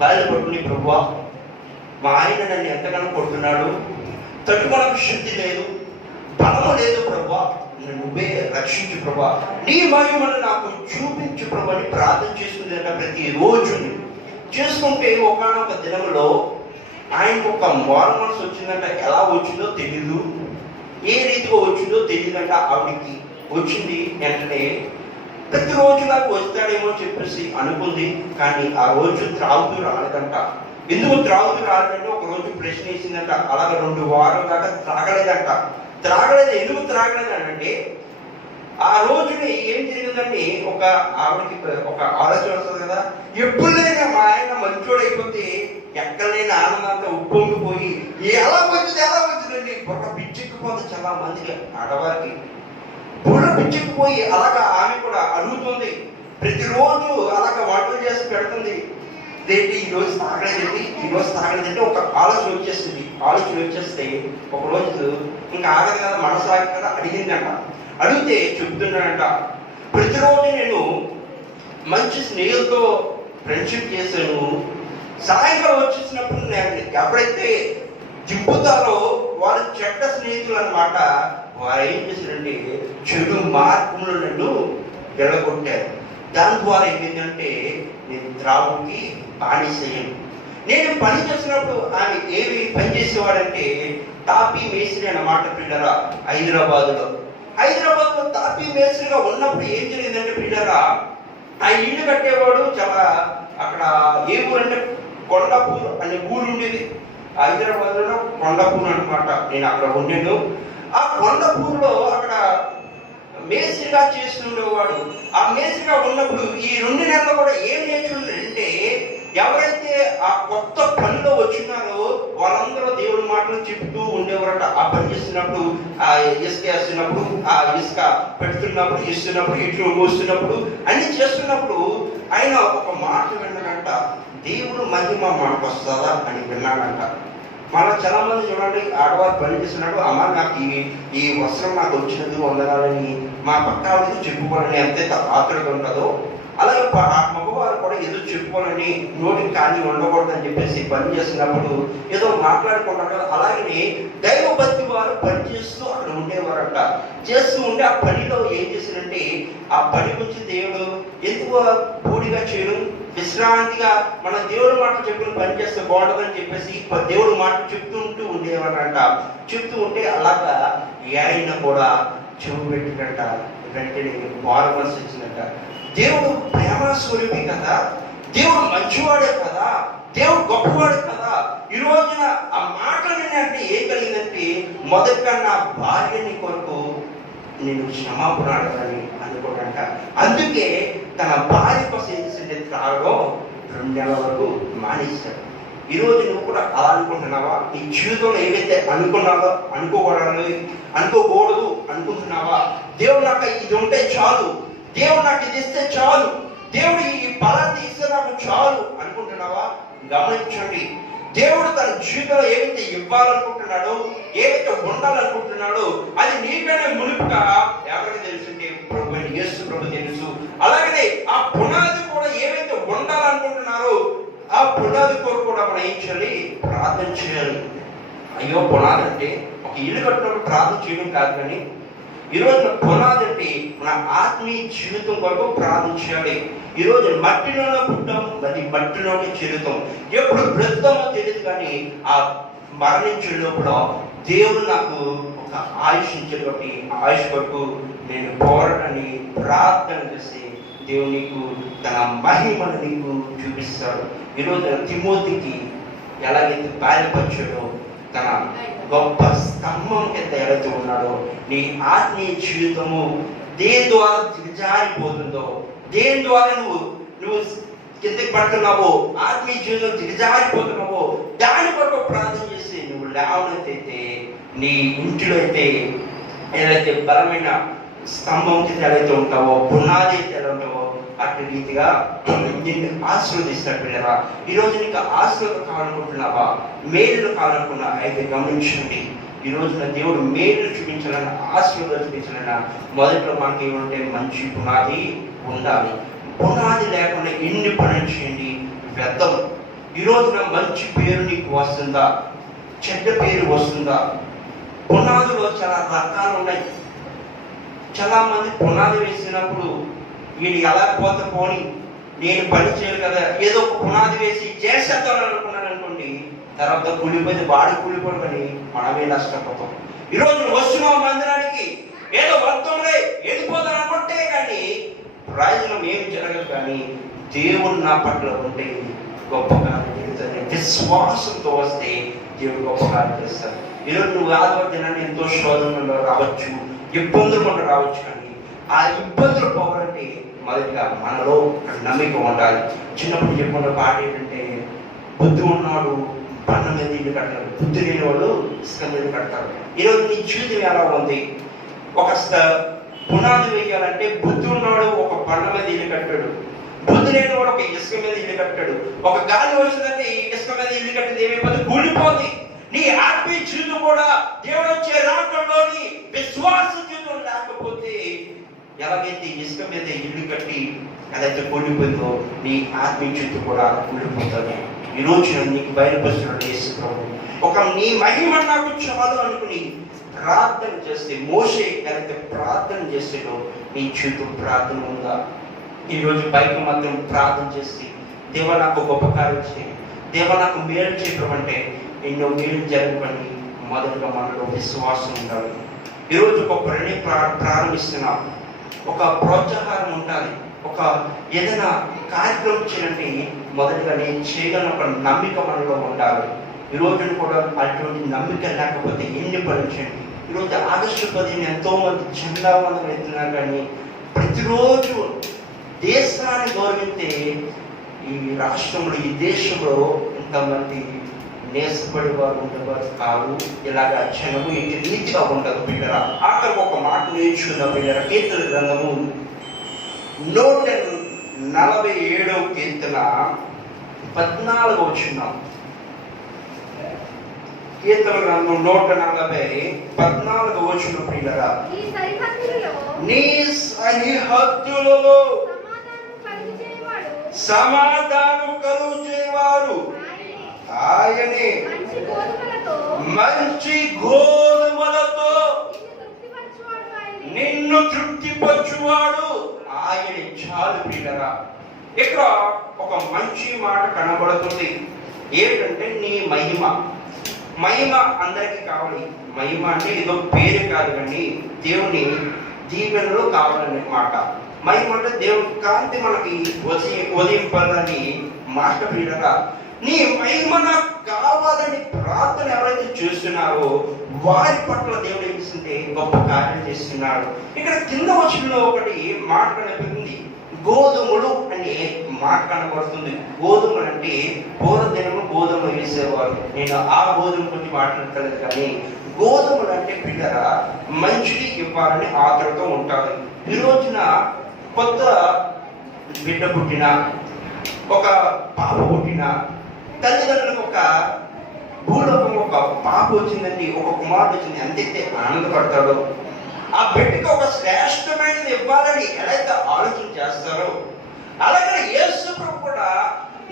బయలు పట్టుకుని ప్రభువా, మా ఆయన నన్ను ఎంతగానో కొడుతున్నాడు, తట్టుకోవడానికి శక్తి లేదు, బలము లేదు ప్రభువా, నువ్వే రక్షించు ప్రభా, నీ మహిమను నాకు చూపించు ప్రభా అని ప్రార్థన చేసుకునేట ప్రతి రోజు చేసుకుంటే ఒకనొక దినంలో ఆయనకు ఒక మారు మనసు వచ్చిందంట. ఎలా వచ్చిందో తెలీదు, ఏ రీతిగా వచ్చిందో తెలియదంట. ఆవిడికి వచ్చింది. వెంటనే ప్రతిరోజు నాకు వస్తాడేమో చెప్పేసి అనుకుంది, కానీ ఆ రోజు త్రాగుతూ రాలేదంట. ఎందుకు త్రాగుతూ రాలేదంటే ఒక రోజు ప్రశ్న వేసిందంట. అలాగే 2 వారాల దాకా త్రాగలేదంట. ఎందుకు త్రాగలేదు అంటే ఆ రోజుని ఏం జరిగిందంటే ఆవిడకి ఒక ఆలోచన వస్తుంది కదా, ఎప్పుడైనా మా ఆయన మంచోడైపోతే ఎక్కడైనా ఆనందంతా ఉప్పొంగిపోయి ఎలా వచ్చిందండి బుర్ర పిచ్చెక్కిపోతుంది. చాలా మందికి ఆడవారికి బుర్ర పిచ్చెక్కిపోయి అలాగా ఆమె కూడా అడుగుతుంది. ప్రతిరోజు అలాగా వంటలు చేసి పెడుతుంది. ఏంటి ఈరోజు తాగలేదంటే ఒక ఆలోచన వచ్చేస్తే ఒక రోజు ఇంకా ఆగదు కదా, మనసు ఆగదు కదా, అడిగిందంట. అడిగితే చెప్తున్నాడంట, ప్రతిరోజు నేను మంచి స్నేహితులతో ఫ్రెండ్షిప్ చేశాను, సాయంకాలం వచ్చేసినప్పుడు నేను ఎప్పుడైతే దింపుతారో వారు చెడ్డ స్నేహితులు అన్నమాట. వారు ఏం చేశారంటే చెడు మార్గంలో నన్ను వెళ్ళగొట్టారు. దాని ద్వారా ఏమైందంటే నేను త్రాగుకి బానిసయ్యాను. నేను పని చేసినప్పుడు ఆయన ఏమి పని చేసేవాడంటే తాపీ మేస్త్రి అన్నమాట పిల్లరా. హైదరాబాద్లో తాపీ మేస్త్రిగా ఉన్నప్పుడు ఏం జరిగిందంటే పిల్లరా, ఆ ఇల్లు కట్టేవాడు చాలా అక్కడ ఏ ఊరంటే కొండాపూర్ అనే ఊరు ఉండేది. హైదరాబాద్లో కొండాపూర్ అనమాట. నేను అక్కడ ఉండేను. ఆ కొండాపూర్లో అక్కడ మేస్త్రిగా చేస్తుండేవాడు. ఆ మేస్త్రిగా ఉన్నప్పుడు ఈ 2 నెలలు కూడా ఏం నేర్చుకుంటే ఎవరైతే ఆ కొత్త పనిలో వచ్చినారో వాళ్ళందరూ దేవుడి మాటలు చెప్తూ ఉండేవారట. ఆ పని చేస్తున్నప్పుడు, ఆ ఇసుక వేస్తున్నప్పుడు, ఆ ఇసుక పెడుతున్నప్పుడు, ఇట్లు మోస్తున్నప్పుడు, అన్ని చేస్తున్నప్పుడు ఆయన ఒక మాట విన్నాడంట, దేవుడు మహిమ మనకు వస్తుందా అని విన్నాడంట. మళ్ళీ చాలా మంది చూడండి, ఆడవారు పని చేస్తున్నాడు, అమ్మ నాకు ఈ వస్త్రం నాకు వచ్చినది వందనాలని మా పక్క ఆవిడకి చెప్పుకోవాలని ఎంతైతే ఆతురగా ఉంటుందో, అలాగే మగవారు కూడా ఏదో చెప్పుకోవాలని నోటికి కానీ ఉండకూడదని చెప్పేసి పని చేస్తున్నప్పుడు ఏదో మాట్లాడుకుంటారు. అలాగే దైవభక్తి వారు పని చేస్తూ అక్కడ ఉండేవారంట. చేస్తూ ఉంటే ఆ పనిలో ఏం చేశారంటే ఆ పని గురించి దేవుడు ఎందుకు పూడిగా చేయడం, విశ్రాంతిగా మన దేవుడి మాట చెప్పుకుని పని చేస్తే బాగుంటుందని చెప్పేసి దేవుడు మాట చెప్తుంటూ ఉండేవారంట. చెప్తూ ఉంటే అలాగా ఆయన కూడా చెవు పెట్టినట్ట. వెంటనే మారు మనసు వచ్చిందంట. దేవుడు ప్రేమ స్వరూపి కదా, దేవుడు మంచివాడే కదా, దేవుడు గొప్పవాడు కదా. ఈ రోజున ఆ మాటలు అంటే ఏం కలిగిందంటే మొదటిగా నా భార్యని కొరకు నేను క్షమాపణ అడగాలని అనుకోడంట. అందుకే తన భార్య కోసం ఏం చేసింటే త్రాగడం 2 నెలల వరకు మానేశాడు. ఈ రోజు నువ్వు కూడా అలా అనుకుంటున్నావా? నీ జీవితంలో ఏవైతే అనుకున్నావో అనుకోకూడదు అనుకుంటున్నావా? దేవుడు నాకు ఇది ఉంటే చాలు, దేవుడు నాకు ఇది ఇస్తే చాలు, దేవుడు ఈ ఫలాన్ని ఇస్తే నాకు చాలు అనుకుంటున్నావా? గమనించండి, దేవుడు తన జీవితంలో ఏదైతే ఇవ్వాలనుకుంటున్నాడో, ఏదైతే ఉండాలనుకుంటున్నాడో అది నీకనే మునుపుగా ఎవరికి తెలుసుంటే ప్రభు యేసు ప్రభు తెలుసు. అలాగనే ఆ పునాది కూడా ఏవైతే ఉండాలనుకుంటున్నారో ఆ పునాది కొరకు కూడా మనం ఏం చేయాలి? ప్రార్థన చేయాలి. అయ్యో, పునాది అంటే ఒక ఇల్లు కట్టినప్పుడు ప్రార్థన చేయడం కాదు, కానీ ఈరోజు పునాది అంటే మన ఆత్మీయ జీవితం కొరకు ప్రార్థన చేయాలి. ఈరోజు మట్టిలోనే పుట్టాం, మరి మట్టిలోనే చెల్లుతాం. ఎప్పుడు బ్రతుకుతామో తెలియదు, కానీ ఆ మరణించే లోపల దేవుడు నాకు ఒక ఆయుష్ ఇచ్చాడు కాబట్టి ఆయుష్ కొరకు నేను పోరాటాన్ని ప్రార్థన చేసి దేవుడు నీకు తన మహిమను నీకు చూపిస్తాడు. ఈరోజు తిమోతికి ఎలాగైతే బయలుపరిచాడో, తన గొప్ప స్తంభం కింద ఎలాగైతే ఉన్నాడో, నీ ఆత్మీయ జీవితము దేని ద్వారా దిగజారిపోతుందో, దేని ద్వారా నువ్వు కిందకి పడుతున్నావో, ఆత్మీయ జీవితం దిగజారిపోతున్నావో, దాని కొరకు ప్రార్థన చేసి నువ్వు లేవనైతే నీ ఇంటిలో అయితే ఏదైతే బలమైన స్తంభం కింద ఎలాగైతే ఉంటావో, పునాది అయితే ఎలా ఉంటావో అట్టి రీతిగా నిన్ను ఆశీర్వదిస్తాడు. పిల్లరా, ఈరోజు నీకు ఆశీర్వాదం కావాలనుకుంటున్నావా? మేలు కావాలనుకున్నా అయితే గమనించండి, ఈ రోజున దేవుడు మేలు చూపించాలన్నా, ఆశీర్వాదం చూపించాలన్నా మొదట్లో మనకి ఏమంటే మంచి పునాది ఉండాలి. పునాది లేకుండా ఎన్ని పనులు చేయండి వ్యర్థం. ఈ రోజున మంచి పేరు నీకు వస్తుందా? చెడ్డ పేరు వస్తుందా? పునాదులో చాలా రకాలు ఉన్నాయి. చాలా మంది పునాది వేసినప్పుడు వీడు ఎలా పోతే పోని, నేను పని చేయాలి కదా, ఏదో ఒక పునాది వేసి చేసేద్దాం అనుకున్నాను అనుకోండి, తర్వాత కూలిపోతే వాడి కూలిపోవని మనమే నష్టపోతాం. ఈరోజు వస్తున్నాం మందిరానికి, ఏదో వర్తంలో వెళ్ళిపోతాం అనుకుంటే కానీ ప్రయోజనం ఏం జరగదు. కానీ దేవుడు నా పట్ల ఉంటే గొప్ప కార్యం జరుగుతుంది. విశ్వాసంతో వస్తే దేవుడు గొప్ప కార్యం చేస్తాడు. ఈరోజు నువ్వు ఆదివారం దినాన్ని ఎంతో శోధనలో రావచ్చు, ఇబ్బందులు కూడా రావచ్చు, కానీ ఆ ఇబ్బందులు పోవాలంటే మొదటిగా మనలో నమ్మిక ఉండాలి. చిన్నప్పుడు చెప్పుకున్న పాట ఏంటంటే, బుద్ధి ఉన్నవాడు బండ మీద ఇల్లు కట్టారు, బుద్ధి లేని వాడు ఇసుక మీద కడతారు. ఈరోజు నీ జీవితం ఎలా ఉంది? ఒక పునాది వేయాలంటే బుద్ధి ఉన్నవాడు ఒక బండ మీద ఇల్లు కట్టాడు, బుద్ధి లేని వాడు ఒక ఇసుక మీద ఇల్లు కట్టాడు. ఒక గాలి వచ్చిందంటే ఈ ఇసుక మీద ఇల్లు కట్టింది ఏమైపోతుంది? కూలిపోతుంది. నీ ఆత్మీయ జీవితం కూడా దేవుడు వచ్చే రాకడలోని విశ్వాస జీవితం లేకపోతే ఎలాగైతే ఇసుక మీద ఇల్లు కట్టి అదైతే కూలిపోయిందో, నీ ఆత్మీయ జీవితం కూడా కూలిపోతుంది. ఈ రోజు నీకు బయలుపరుస్తున్నాడు యేసు ప్రభువు. ఒక నీ మహిమ నాకు చాలు అనుకుని ప్రార్థన చేస్తే, మోషే ఎలాగైతే ప్రార్థన చేసేటో నీ జీవితం ప్రార్థన ఉందా? ఈరోజు బయట మాత్రం ప్రార్థన చేసి దేవా నాకు గొప్ప కార్యం చేయండి, దేవా నాకు మేలు చేయడం అంటే ఎన్నో మేలు జరగబడి మొదటిగా మనలో విశ్వాసం ఉండాలి. ఈరోజు ఒక పని ప్రారంభిస్తున్నాం, ఒక ప్రోత్సాహం ఉండాలి. ఒక ఏదైనా కార్యక్రమం చేయాలంటే మొదటిగా నేను చేయగలను ఒక నమ్మిక మనలో ఉండాలి. ఈరోజు కూడా అటువంటి నమ్మిక లేకపోతే ఎన్ని పనులు చేయండి. ఈరోజు ఆగస్టు 15 ఎంతో మంది జెండా వందలు ఎత్తున్నారు, కానీ ప్రతిరోజు దేశాన్ని గౌరవించే ఈ రాష్ట్రంలో, ఈ దేశంలో ఇంతమంది నేసపడి వారు ఉండేవారు కాదు. ఇలాగా క్షణము ఇంటి నీతిగా ఉండదు. పిల్లరా, ఆఖరికి ఒక మాట నేర్చుకుందాం పిల్లరా. కీర్తన గ్రంథము 147వ కీర్తన 14వ వచనం. కీర్తన గ్రంథం 140 14వ వచనం. పిల్లరా, నీ సరిహద్దులలో సమాధానం కలుగు చేయవారు ఆయనే, మంచి గోధుమలతో నిన్ను తృప్తిపరచువాడు ఆయనే. చాలు ప్రియులరా, ఇక్కడ ఒక మంచి మాట కనబడుతుంది. ఏంటంటే నీ మహిమ. మహిమ అందరికీ కావాలి. మహిమ అంటే ఏదో పేరు కాదు, కానీ దేవుని దీవెనలో కావాలనే మాట. మహిమ అంటే దేవుని కాంతి మనకి ఉదయింపాలని మాట. ప్రియులరా, నీ మహిమ నాకు కావాలని ప్రార్థన ఎవరైతే చేస్తున్నారో వారి పట్ల దేవుడు ఏం చేస్తుంటే గొప్ప కార్యం చేస్తున్నాడు. ఇక్కడ కింద వచనంలో ఒకటి మాట కనబడుతుంది, గోధుమలు అనే మాట కనబడుతుంది. గోధుమలు అంటే పూర్వదినము గోధుమలు వేసేవారు. నేను ఆ గోధుమ గురించి మాట్లాడలేదు, కానీ గోధుమలు అంటే పిల్లరా మంచిది ఇవ్వాలని ఆతృత ఉంటారు. ఈ రోజున కొత్త బిడ్డ పుట్టిన, ఒక పాప పుట్టిన, తల్లిదండ్రులకు ఒక భూలోకం ఒక పాప వచ్చిందండి, ఒక కుమారుడు వచ్చింది, ఎంతైతే ఆనందపడతాడో, ఆ బిడ్డకి ఒక శ్రేష్టమైనది ఇవ్వాలని ఎలా అయితే ఆలోచన చేస్తారో, అలాగే యేసు ప్రభు కూడా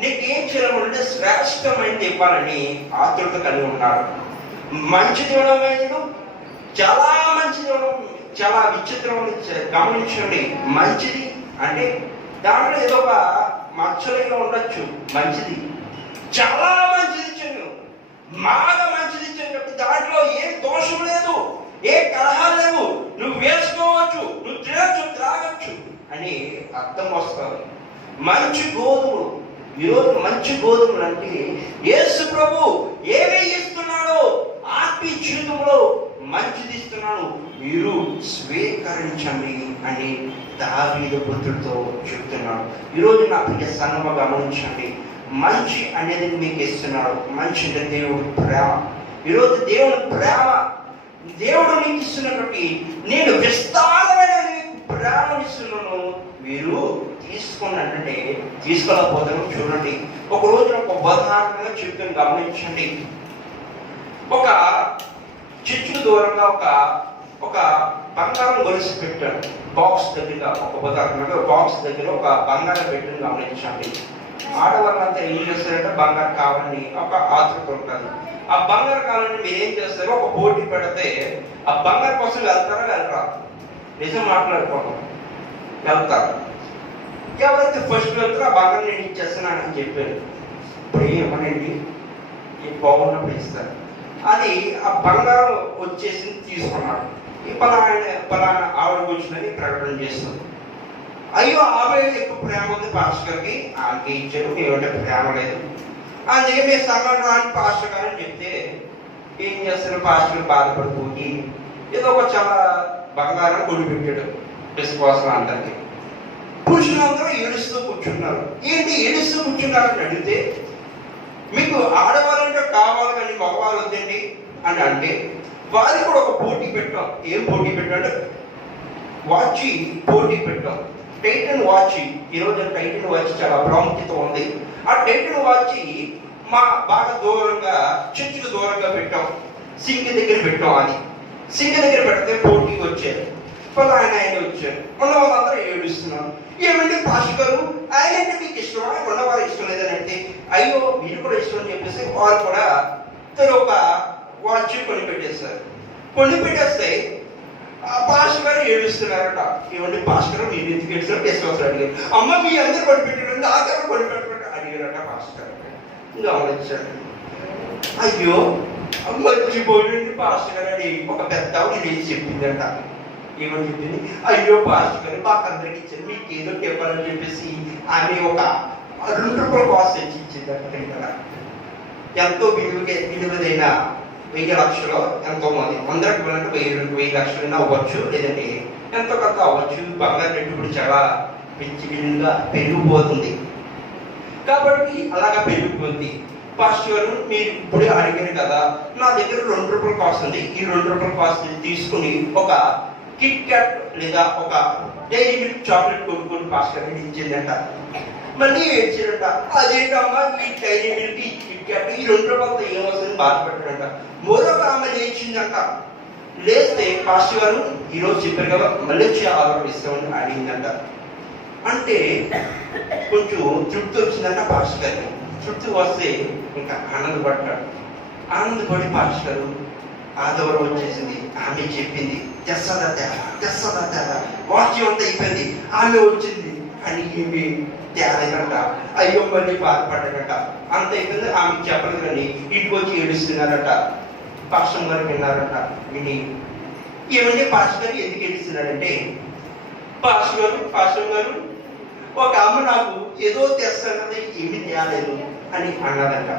నీకేం చేయాలంటే శ్రేష్టమైనది ఇవ్వాలని ఆతృత కలిగి ఉన్నాడు. మంచిది ఇవ్వడం, చాలా మంచిది ఇవ్వడం, చాలా విచిత్రమైన గమనించండి. మంచిది అంటే దాంట్లో ఏదో ఒక మచ్చలుగా ఉండొచ్చు, మంచిది, చాలా మంచిది ఇచ్చాను, బాగా మంచిది ఇచ్చాను కాబట్టి దాంట్లో ఏ దోషం లేదు, ఏ కలహాలు లేవు, నువ్వు వేసుకోవచ్చు, నువ్వు తినచ్చు, త్రాగచ్చు అని అర్థం వస్తుంది. మంచి గోధుమలు, ఈరోజు మంచి గోధుమలు అంటే యేసు ప్రభు ఏమి ఇస్తున్నాడో ఆత్మీయ జీవితంలో మంచిది ఇస్తున్నాడు, మీరు స్వీకరించండి అని దావీదు పుత్రుడితో చెప్తున్నాడు. ఈరోజు నా ప్రియ సంగమ గమనించండి, మంచి అనేది మీకు ఇస్తున్నాడు. మంచి అంటే దేవుడు ప్రేమ. ఈరోజు దేవుడు ప్రేమ, దేవుడు నీకు ఇస్తున్నటువంటి నేను విస్తారమైన ప్రేమను ఇస్తున్నాను, మీరు తీసుకున్నట్టే తీసుకోలేకపోతాను. చూడండి, ఒక రోజున ఒక ఉదాహరణగా చెప్తాను, గమనించండి. ఒక చర్చికి దూరంగా ఒక బంగారం గొలుసు పెట్టాడు. బాక్స్ దగ్గర ఒక ఉదాహరణగా బాక్స్ దగ్గర ఒక బంగారం పెట్టిన గమనించండి. ఆడవాళ్ళంతా ఏం చేస్తారంటే బంగారం కావాలని ఒక ఆతృత ఉంటుంది. ఆ బంగారం కావాలని మీరు ఏం చేస్తారు, ఒక పోటీ పెడితే ఆ బంగారం కోసం వెళ్తారా వెళ్ళరా? నిజం మాట్లాడుకోవడం, వెళ్తారు. ఎవరైతే ఫస్ట్ వెళ్తారో ఆ బంగారం నేను ఇచ్చేస్తున్నానని చెప్పారు. ఇప్పుడు ఏమనండి, బాగున్నప్పుడు ఇస్తారు. అది ఆ బంగారం వచ్చేసి తీసుకున్నాడు. ఈ పలానా ఆవిడ వచ్చిందని ప్రకటన చేస్తుంది. అయ్యో, ఆమె ఎక్కువ ప్రేమ ఉంది పాస్టర్ గారికి, ఆమెకి ఇచ్చారు, ఏమంటే ప్రేమ లేదు, అందుకే మీరు సంఘం రాని పాస్టర్ గారు అని చెప్తే ఏం చేస్తారు, పాస్టర్ బాధపడిపోయి ఏదో ఒక చాలా బంగారం కొనిపెట్టాడు విశ్వాసం అందరికీ. పురుషులందరూ ఏడుస్తూ కూర్చున్నారు. ఏంటి ఏడుస్తూ కూర్చున్నారని అడిగితే, మీకు ఆడవాళ్ళంటే కావాలి కానీ మగవాళ్ళు వద్దండి అని అంటే, వారికి కూడా ఒక పోటీ పెట్టాం. ఏం పోటీ పెట్టాడు? వాచ్ పోటీ పెట్టాం. Titan watch. ఈరోజు టైటన్ వాచ్ చాలా ప్రాముఖ్యత ఉంది. ఆ టైటన్ వాచ్ మా బాగా దూరంగా, చర్చికి దూరంగా పెట్టాం, సింక్ దగ్గర పెట్టాం. అది సింక్ దగ్గర పెడితే పోటీకి వచ్చారు, ఆయన వచ్చారు. ఉన్న వాళ్ళందరూ ఏడుస్తున్నారు. ఏమంటే పాస్టర్ గారు, ఆయన అంటే మీకు ఇష్టమా, ఉన్నవారు ఇష్టం లేదని అంటే, అయ్యో మీరు కూడా ఇష్టం అని చెప్పేసి వారు కూడా ఒక వాచ్ కొని పెట్టేస్తారు. కొని పెట్టేస్తే ఆ పాస్టర్ గారు ఏడుస్తున్నారట. ఏమంటే పాస్టర్ గారు మీరు ఎందుకు ఏడుస్తారు? విశ్వాసం అడిగారు. అమ్మ మీ అందరూ కొని పెట్టారు, ఆఖరి కొని పెట్టారు అడిగారట పాస్టర్ గారు. గమనించండి, అయ్యో మర్చిపోయింది పాస్టర్ గారు అని ఒక పెద్ద లేచి చెప్పిందంట. ఏమని చెప్పింది? అయ్యో పాస్టర్ గారు మాకు అందరికి ఇచ్చారు, మీకు ఏదో చెప్పాలని చెప్పేసి ఆమె ఒక ₹2 కాస్ట్ తెచ్చి ఇచ్చిందంట. ఎంతో విలువైన 1000 లక్షలు ఎంతో మంది అందరికి వెళ్ళంటే 1000 లక్షలైనా అవ్వచ్చు, లేదంటే ఎంతో కొంత అవ్వచ్చు. బంగారు రేటు ఇప్పుడు చాలా విలువగా పెరిగిపోతుంది కాబట్టి అలాగా పెరిగిపోతుంది. పాస్టర్ గారు మీరు ఇప్పుడే అడిగారు కదా, నా దగ్గర ₹2 కాస్ట్ ఉంది, ఈ ₹2 కాస్ట్ తీసుకుని ఒక కిట్ క్యాట్ లేదా ఒక డైరీ మిల్క్ చాక్లెట్ కొనుక్కొని పాస్టర్ గారికి ఇచ్చిందంట. మళ్ళీ ఏడ్చారంట, అదేంటమ్మా ఈ డైరీ మిల్క్, ఈ కిట్ క్యాట్, ఈ ₹2 ఏమొస్తుంది బాధపడ్డాడంట. మరొక ఆమె లేచిందంట. లేస్తే పాస్టర్ గారు ఈరోజు చెప్పారు కదా, మళ్ళీ వచ్చి ఆర్డర్ ఇస్తామని అడిగిందంట. అంటే కొంచెం తృప్తి వచ్చిందంట పాస్టర్ గారికి. తృప్తి వస్తే ఇంకా ఆనందపడ్డాడు. ఆనందపడి పాస్టర్ గారు ఆదివారం వచ్చేసింది, ఆమె చెప్పింది తెస్సదా వాచ్ అంతా అయిపోయింది, ఆమె వచ్చింది అని ఏమి తేలేదంట. అయ్యో మళ్ళీ బాధపడ్డాడట. అంత అయిపోయింది, ఆమె చెప్పలేదు కానీ ఇంటికి వచ్చి ఏడుస్తున్నారట. పాస్టర్ గారు విన్నారట. విని ఏమంటే పాస్టర్ గారు ఎందుకు ఏడుస్తున్నాడంటే, పాస్టర్ గారు ఒక అమ్మ నాకు ఏదో తెస్తానది ఏమి తేలేదు అని అన్నదంట.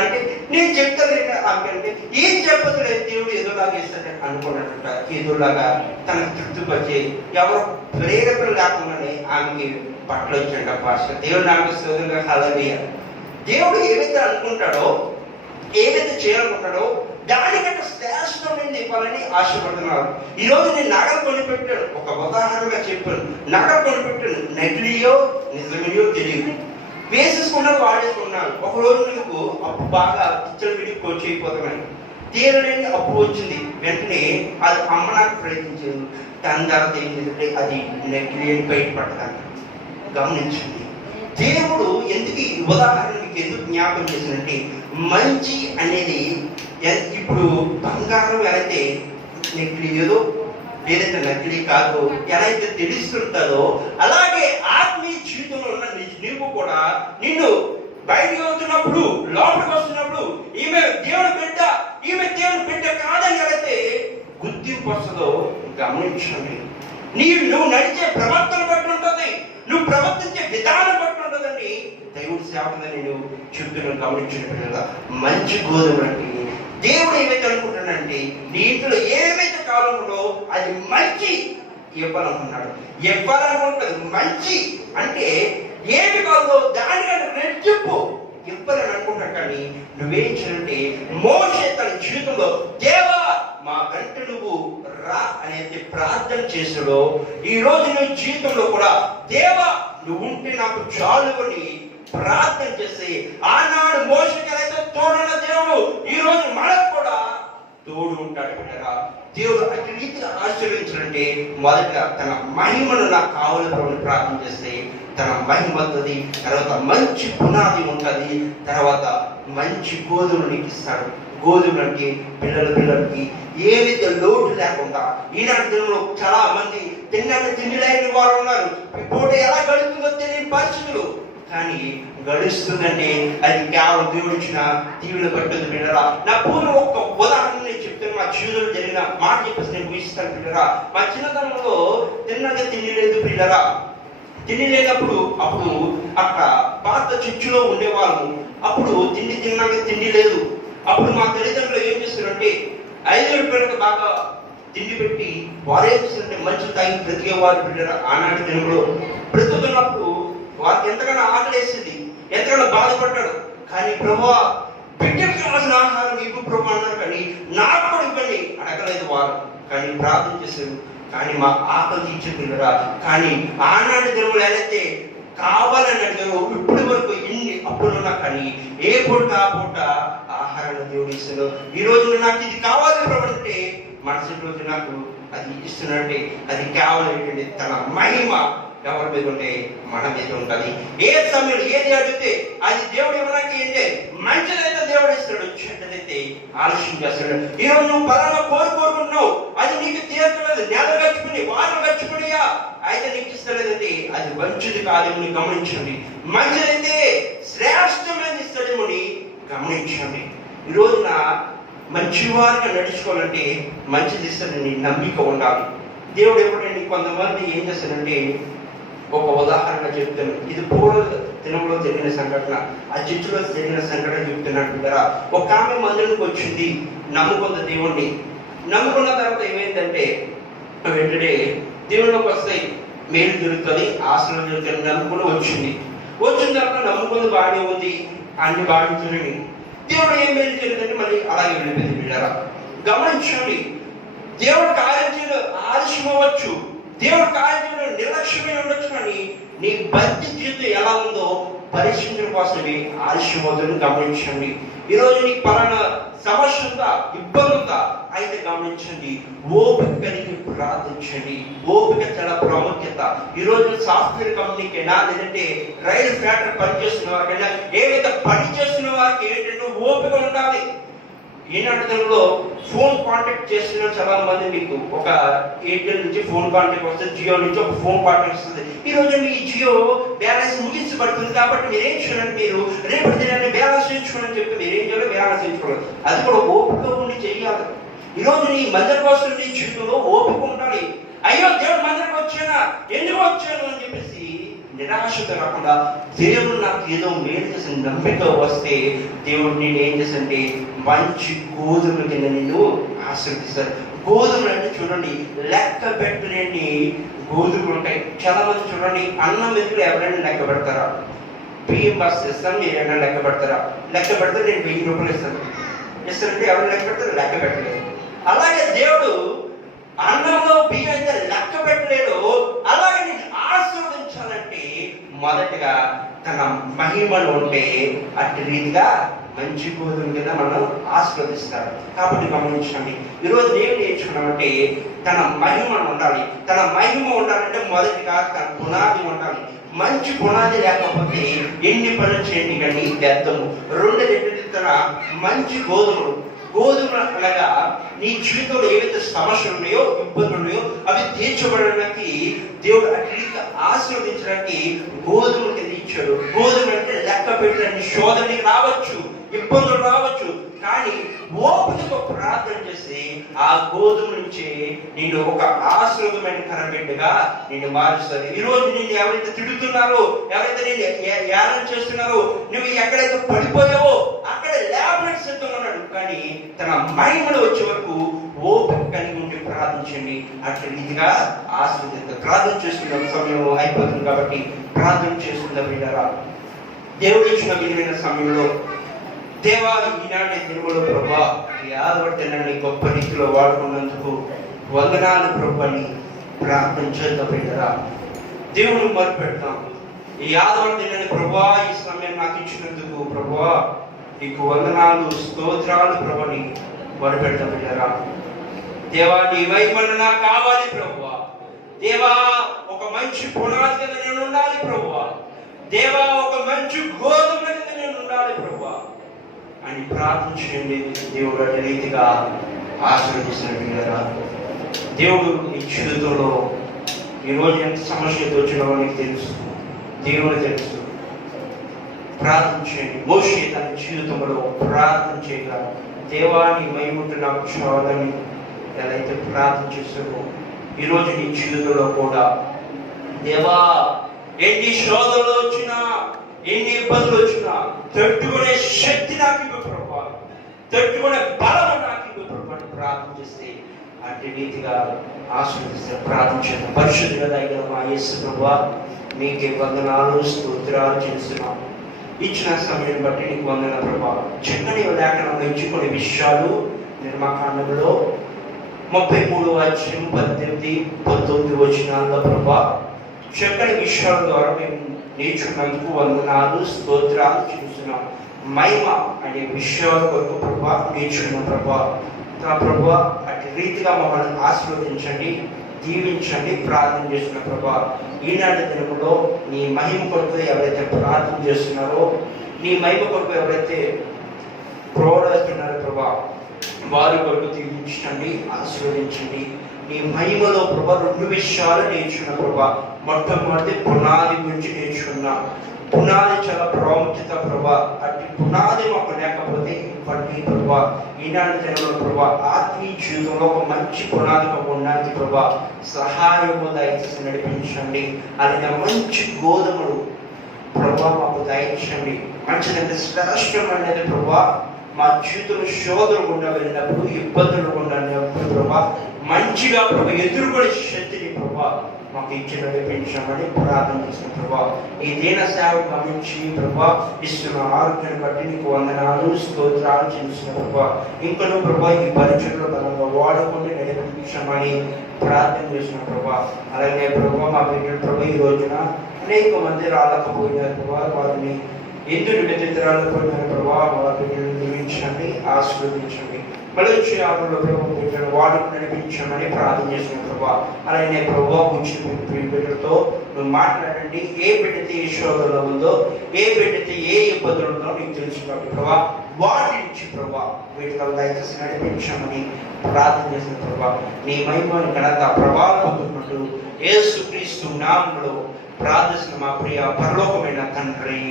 అంటే నేను చెప్తాను ఆమెకంటే ఏం చెప్పదులేదు, దేవుడు ఏదోలాగా ఇస్తాడని అనుకున్నట్ట. ఏదోలాగా తనకు తృప్తిపరిచే ఎవరు ప్రేరేపణ లేకుండానే ఆమెకి బట్టలు వచ్చాడ పాస్టర్. దేవుడు నాకు సోదరుగా హల్లెలూయా. దేవుడు ఏవైతే అనుకుంటాడో, ఏవైతే చేయాలనుకుంటాడో దానికంటే శ్రేష్టమైనది ఇవ్వాలని ఆశపడుతున్నారు. ఈరోజు నేను నగలు కొనిపెట్టాను, ఒక ఉదాహరణగా చెప్పాను, నగలు కొనిపెట్టాను, నకిలీయో నిజమేయో తెలియదు, వేసేసుకున్నారు, వాడేసుకున్నారు. ఒకరోజు నీకు అప్పు బాగా ఇచ్చలు విడికి వచ్చి అయిపోతామని తీరలేని అప్పు వచ్చింది, వెంటనే అది అమ్మడానికి ప్రయత్నించారు. దాని తర్వాత ఏం చేస్తే అది నకిలీ అని బయటపడతాను. గమనించండి, దేవుడు ఎందుకు ఈ ఉదాహరణ మీకు ఎందుకు జ్ఞాపకం చేసినట్టే, మంచి అనేది ఇప్పుడు బంగారం ఎలా అయితే నకిలీ ఏదో లేదంటే నకిలీ కాదు ఎలా అయితే తెలుస్తుంటుందో, అలాగే ఆత్మీయ జీవితంలో ఉన్న నీవు కూడా నిన్ను బయటకు వస్తున్నప్పుడు, లోపలికి వస్తున్నప్పుడు ఈమె దేవుని బిడ్డ, ఈమె దేవుని బిడ్డ కాదని అయితే గుర్తింపు వస్తుందో గమనించండి. నువ్వు నడిచే ప్రవర్తన బట్టి ఉంటుంది, నువ్వు ప్రవర్తించే విధానం బట్టి ఉంటుందండి. దేవుడి సేవకుని నేను చెప్తున్నాను, గమనించినట్టు మంచి గోధుమ అంటే దేవుడు ఏమైతే అనుకుంటాడంటే నీటిలో ఏమైతే కాలంలో అది మంచి ఇవ్వాలనుకున్నాడు. ఇవ్వాలనుకుంటుంది మంచి అంటే ఏమి కాదో దానికంటే రెట్టింపు ఇవ్వాలని అనుకుంటాడు. కానీ నువ్వేం చేయాలంటే మోషే తన జీవితంలో దేవా మా కంటే నువ్వు రా అనేది ప్రార్థన చేసాడో, ఈ రోజు నువ్వు జీవితంలో కూడా దేవా నువ్వు ఉంటే నాకు చాలు అని ప్రార్థన చేసి ఆనాడు మోషేకి అయితే తోడున్న దేవుడు ఈ రోజు మనకు కూడా తోడు ఉంటాడు. దేవుడు అటు రీతిగా ఆశీర్వదించాలంటే మొదట తన మహిమను నాకు కావాలని ప్రార్థన చేస్తే తన మహిమ వస్తుంది, తర్వాత మంచి పునాది ఉంటుంది, తర్వాత మంచి గోధుమలు నీకు ఇస్తాడు. గోధుమలు అంటే పిల్లలకి ఏవైతే లోటు లేకుండా, ఈనాటి దినంలో చాలా మంది తిండి లేని వారు ఉన్నారు. పూట ఎలా గడుస్తుందో తెలియని పరిస్థితులు, కానీ గడుస్తుందంటే అది కేవలం దేవుడు ఇచ్చిన తీవ్ర పట్టుద్ది పిల్లరా. నా పూర్వం ఒక్క ఉదాహరణ నేను చెప్తాను, మా జీవితంలో జరిగిన మాట చెప్పేసి నేను ఊహిస్తాను పిల్లరా. మా చిన్నతనంలో తిన్నాక తిండి లేదు పిల్లరా. తిండి లేనప్పుడు అప్పుడు అక్కడ పాత చర్చిలో ఉండేవాళ్ళము. అప్పుడు తిన్నాక తిండి లేదు. అప్పుడు మా తల్లిదండ్రులు ఏం చేస్తారంటే 5 రూపాయలకు బాగా తిండి పెట్టి వారేం చేస్తారంటే మంచి తాగి బ్రతికేవారు పిల్లరా. ఆనాటి దినంలో బ్రతుకుతున్నప్పుడు వారికి ఎంతగానో ఆకలేసింది, ఎంతగానో బాధపడ్డాడు. కానీ ప్రభువా బిడ్డకి కావాల్సిన ఆహారం నీకు ప్రభు అన్నారు, కానీ నాకు కూడా ఇవ్వండి అడగలేదు వారు. కానీ ప్రార్థన చేశారు, కానీ మా ఆకలి తీర్చే పిల్లరా. కానీ ఆనాటి దినములు ఏదైతే కావాలని అడిగారో ఇప్పటి వరకు ఎన్ని అప్పులున్నా కానీ ఏ పూట ఆ పూట ఆహారాన్ని దేవుడు ఇస్తాడు. ఈ రోజు నాకు ఇది కావాలి ప్రభు అంటే మరుసటి రోజు నాకు అది ఇస్తున్నాడంటే అది కేవలం ఏంటంటే తన మహిమ ఎవరి మీద ఉంటే మన మీద ఉంటుంది. ఏ సమయంలో ఏది అడిగితే అది దేవుడు ఇవ్వడానికి ఏంటే మంచిదైతే దేవుడు ఇస్తాడు, చెడ్డదైతే ఆలస్యం చేస్తాడు. ఈరోజు నువ్వు పలానా కోరుకుంటున్నావు, అది నీకు తీర్చలేదు, నెల గచ్చిపోయి వారం గచ్చిపోయా అయితే నీకు ఇస్తలేదండి, అది మంచిది కాదేమో గమనించండి. మంచిదైతే శ్రేష్టమైనది ఇస్తాడేమో గమనించండి. ఈ రోజున మంచివారిగా నడుచుకోవాలంటే మంచిది ఇస్తాడని నమ్మిక ఉండాలి. దేవుడు ఎప్పుడండి కొంతమంది ఏం చేస్తాడంటే, ఒక ఉదాహరణ చెప్తాను, ఇది పూర్వ దినంలో జరిగిన సంఘటన, ఆ చర్చిలో జరిగిన సంఘటన చెప్తున్నాడు కదా. ఒక ఆమె మందిరానికి వచ్చింది, నమ్ముకున్న దేవుణ్ణి. నమ్ముకున్న తర్వాత ఏమైందంటే వెంటనే దేవుళ్ళకి వస్తాయి, మేలు జరుగుతుంది, ఆశ్రమం జరుగుతుంది, నమ్ముకుని వచ్చింది. వచ్చిన తర్వాత నమ్ముకుని బాగానే ఉంది, అన్ని బాగా జరిగి దేవుడు ఏం మేలు జరిగిందంటే మళ్ళీ అలాగే వెళ్ళిపోయింది. పిల్లరా గమనించండి, దేవుడు కార్యం చేయడం ఆలస్యం అవ్వచ్చు, దేవుడు కార్యం చేయడం నిర్లక్ష్యమై ఉండొచ్చు, కానీ నీ భక్తి జీవితం ఎలా ఉందో పరీక్షించడం కోసమే ఆలస్యం అవుతుందని గమనించండి. ఈరోజు నీకు పలానా సమస్య ఉందా, ఇబ్బంది ఉందా అయితే గమనించండి, ఓపిక కలిగి ప్రార్థించండి. ఓపిక చాలా ప్రాముఖ్యత. ఈరోజు సాఫ్ట్వేర్ కంపెనీకైనా లేదంటే రైలు ఫ్యాక్టరీ పనిచేస్తున్న వారికైనా ఏవైతే పని చేస్తున్న వారికి ఏంటంటే ఓపిక ఉండాలి. ఈనాటిలో ఫోన్ కాంటాక్ట్ చేస్తున్న చాలా మంది, మీకు ఒక ఎయిర్టెల్ నుంచి ఫోన్ కాంటాక్ట్ వస్తుంది, జియో నుంచి ఒక ఫోన్ కాంటాక్ట్ వస్తుంది. ఈ రోజు మీ జియో బ్యాలెన్స్ ముగించబడుతుంది కాబట్టి మీరేం చేయాలంటే మీరు రేపటి దినాన్ని బ్యాలెన్స్ చేయించుకోవాలని చెప్పి మీరేం చేయాలి, బ్యాలెన్స్ చేయించుకోవాలి. అది కూడా ఓపిక ఉండి చేయాలి. ఈరోజు నీ మందిరం కోసం నీ జీవితంలో ఓపిక ఉండాలి. అయ్యో దేవుడు మందిరం వచ్చానా, ఎందుకు వచ్చాను అని చెప్పేసి నిరాశతో కాకుండా దేవుడు నాకు ఏదో మేలు చేసిన నమ్మిక వస్తే దేవుడు నేను ఏం చేసంటే మంచి గోధుమల కింద నిన్ను ఆశీర్వదిస్తాడు. గోధుమలు అంటే చూడండి, లెక్క పెట్టలేని గోధుమలు ఉంటాయి. చాలా మంది చూడండి, అన్నం ఎదురు ఎవరైనా లెక్క పెడతారా? బియ్యం బస్ ఇస్తాను, మీరు ఏమైనా లెక్క పెడతారా? లెక్క పెడితే నేను 1000 రూపాయలు ఇస్తానంటే ఎవరైనా లెక్క పెడతారు? లెక్క పెట్టలేదు. అలాగే దేవుడు అన్నంలో బియ్యం అయితే లెక్క పెట్టలేడు, అలాగే నేను ఆశీర్వదించాలంటే మొదటగా తన మహిమను ఉంటే అట్టి రీతిగా మంచి గోధుమ కింద మనం ఆశీర్వదిస్తారు. కాబట్టి గమనించండి, ఈరోజు ఏం నేర్చుకున్నామంటే తన మహిమను ఉండాలి. తన మహిమ ఉండాలంటే మొదటిగా తన పునాది ఉండాలి. మంచి పునాది లేకపోతే ఎన్ని పనులు చేయండి కానీ వ్యర్థము. రెండోది ఏంటంటే తన మంచి గోధుమలు అనగా నీ జీవితంలో ఏవైతే సమస్యలు ఉన్నాయో, ఇబ్బందులు ఉన్నాయో అవి తీర్చబడడానికి దేవుడు అట్లా ఆశీర్వదించడానికి గోధుమలు కింద ఇచ్చాడు. గోధుమ అంటే లెక్క పెట్టడానికి శోధనకి రావచ్చు, ఇబ్బందులు రావచ్చు, కానీ ఓపికతో ప్రార్థన చేసి ఆ గోధుమ నుంచి నేను ఒక ఆశీర్వదమైన కరబిడ్డగా నేను మారుస్తాను. ఈరోజు నేను ఎవరైతే తిడుతున్నారో, ఎవరైతే నేను యానం చేస్తున్నారో, నువ్వు ఎక్కడైతే పడిపోయావో అక్కడ లేవనెట్ సిద్ధంగా ఉన్నాడు. కానీ తన మహిమలో వచ్చే వరకు ఓపిక కలిగి ఉండి ప్రార్థించండి. అట్లా రీతిగా ఆశీర్వదించారు. ప్రార్థన చేస్తున్న సమయం అయిపోతుంది కాబట్టి ప్రార్థన చేస్తున్న బిడ్డరా, దేవుడు ఇచ్చిన విలువైన సమయంలో దేవా ఈనాటి దినములో ప్రభా ఈ ఆదివారం గొప్ప రీతిలో వాడుకున్నందుకు వందనాలు ప్రభు అని ప్రార్థన చేద్దాం బిడ్డరా. దేవుడు మొదలుపెడతాం. ఈ ఆదివారం దినాన్ని ప్రభా ఈ సమయం నాకు ఇచ్చినందుకు ప్రభా నీకు వందనాలు, స్తోత్రాలు ప్రభుని మొదలుపెడతాం బిడ్డరా. దేవా నీ వైపున నాకు కావాలి ప్రభువా. దేవా ఒక మంచి పునాది కింద నేను ఉండాలి ప్రభువా. దేవా ఒక మంచి గోధుమ కింద నేను ఉండాలి ప్రభువా అని ప్రార్థించండి. దేవుడు అటు రీతిగా ఆశీర్వదిస్తున్నాడు కదా. దేవుడు నీ జీవితంలో ఈరోజు ఎంత సమస్యతో వచ్చినావో నీకు తెలుసు, దేవుడు తెలుసు. ప్రార్థించండి. మోషే తన జీవితంలో ప్రార్థన చేయగా దేవా నీ మహిమతో నాకు చాలని ఎలా అయితే ప్రార్థన చేస్తావో ఈరోజు నీ జీవితంలో కూడా దేవా ఎన్ని శోధనలు వచ్చినా, ఎన్ని ఇబ్బందులు వచ్చినా తట్టుకునే శక్తి నాకు ఇవ్వు ప్రభా, తట్టుకునే బలం నాకు ఇవ్వు ప్రభా అని ప్రార్థన చేస్తే అట్టి రీతిగా ఆశీర్వదిస్తే ప్రార్థించాను. పరిశుద్ధుల దగ్గర మా యేసు ప్రభా మీకే వందనాలు, స్తోత్రాలు చేస్తున్నాం. ఇచ్చిన సమయం బట్టి నీకు వందన ప్రభా. చక్కని లేఖనంలో ఇచ్చి కొన్ని విషయాలు నిర్మాకాండంలో 33:18-19 వచనాల్లో ప్రభా చక్కని విషయాల ద్వారా మేము నేర్చుకున్నందుకు వందనాలు, స్తోత్రాలు చేస్తున్నాం. మహిమ అనే విషయాల కొరకు ప్రభా నేర్చుకున్నాం ప్రభా. ప్రభా అటు రీతిగా మమ్మల్ని ఆశీర్వదించండి, దీవించండి. ప్రార్థన చేస్తున్న ప్రభా ఈనాటి దినములో నీ మహిమ కొరకు ఎవరైతే ప్రార్థన చేస్తున్నారో, నీ మహిమ కొరకు ఎవరైతే ప్రోడస్తున్నారో ప్రభా వారి కొరకు దీవించండి, ఆశీర్వదించండి. నీ మహిమలో ప్రభా 2 విషయాలు నేర్చుకున్న ప్రభా. మొట్టమొదటి పునాది గురించి నేర్చుకున్నా. పునాది చాలా ప్రాముఖ్యత ప్రభా. అటు పునాది మాకు లేకపోతే ఇప్పటికీ ప్రభా ఈనాటి జనంలో ప్రభా ఆత్మీయ జీవితంలో ఒక మంచి పునాది మాకు ఉండడానికి ప్రభా సహాయము దయచేసి నడిపించండి. అలాగే మంచి గోధుమలు ప్రభా మాకు దయచండి. మంచిదంటే శ్రేష్టమైనది ప్రభా. మా జీవితంలో శోధనలు గుండా వెళ్ళినప్పుడు, ఇబ్బందులు గుండా వెళ్ళినప్పుడు ప్రభా మంచిగా ప్రభా ఎదుర్కొనే శక్తిని ప్రభా మాకు ఇచ్చి నడిపించమని ప్రార్థన చేసిన ప్రభా. ఈ దీన సేవ గమనించి ప్రభా ఇస్తున్న ఆరోగ్యాన్ని బట్టి నీకు వందనాలు, స్తోత్రాలు చేసిన ప్రభా. ఇంకను ప్రభా ఈ పరిచయంలో బలంగా వాడుకొని నడిపించమని ప్రార్థన చేసిన ప్రభా. అలాగే ప్రభా మా బిడ్డలు ప్రభా ఈ రోజున అనేక మంది రాలేకపోయినారు ప్రభా. వారిని ఎందుకు వ్యతిరేకాలపోయినారు ప్రభా. వారి బిడ్డలు దీవించండి, ఆశీర్వదించండి. మళ్ళీ వచ్చే ఆటలో ప్రభు బిడ్డలు వాడుకు నడిపించమని ప్రార్థన చేసిన ప్రభా. అలాగే ప్రభా కూర్చుని బిడ్డలతో నువ్వు మాట్లాడండి. ఏ బిడ్డతో ఏ శోధనలో ఉందో, ఏ బిడ్డతో ఏ ఇబ్బందులు ఉందో నీకు తెలుసు కాబట్టి ప్రభా వాటి నుంచి ప్రభా వీటిలో దయచేసి నడిపించమని ప్రార్థన చేసిన ప్రభా. నీ మహిమని ఘనత ప్రభావం పొందుకుంటూ యేసుక్రీస్తు నామములో ప్రార్థిస్తున్న మా ప్రియ పరలోకమైన తండ్రి,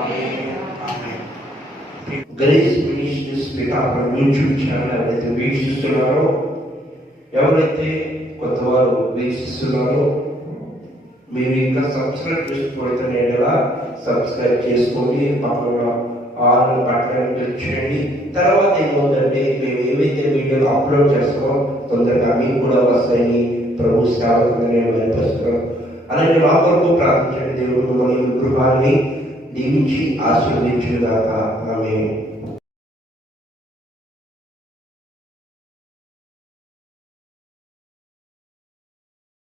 ఆమేన్, ఆమేన్. గ్రేస్ మినిస్ట్రీస్ యూట్యూబ్ ఛానల్ ఎవరైతే వీక్షిస్తున్నారో, ఎవరైతే కొత్తవారు వీక్షిస్తున్నారో మీరు ఇంకా సబ్స్క్రైబ్ చేసుకోవడం ఎలా సబ్స్క్రైబ్ చేసుకోండి. పక్కన ఆల్ బటన్ క్లిక్ చేయండి. తర్వాత ఏమవుతుందంటే మేము ఏవైతే వీడియోలు అప్లోడ్ చేస్తామో తొందరగా మీకు కూడా వస్తాయని ప్రభు సేవకులను నేను బయలుపరుస్తున్నాను. అలాగే మా కొరకు ప్రార్థించండి. దేవుడు మిమ్మల్ని గృహాన్ని దీవించి ఆశీర్వదించుగాక. ఆమేన్.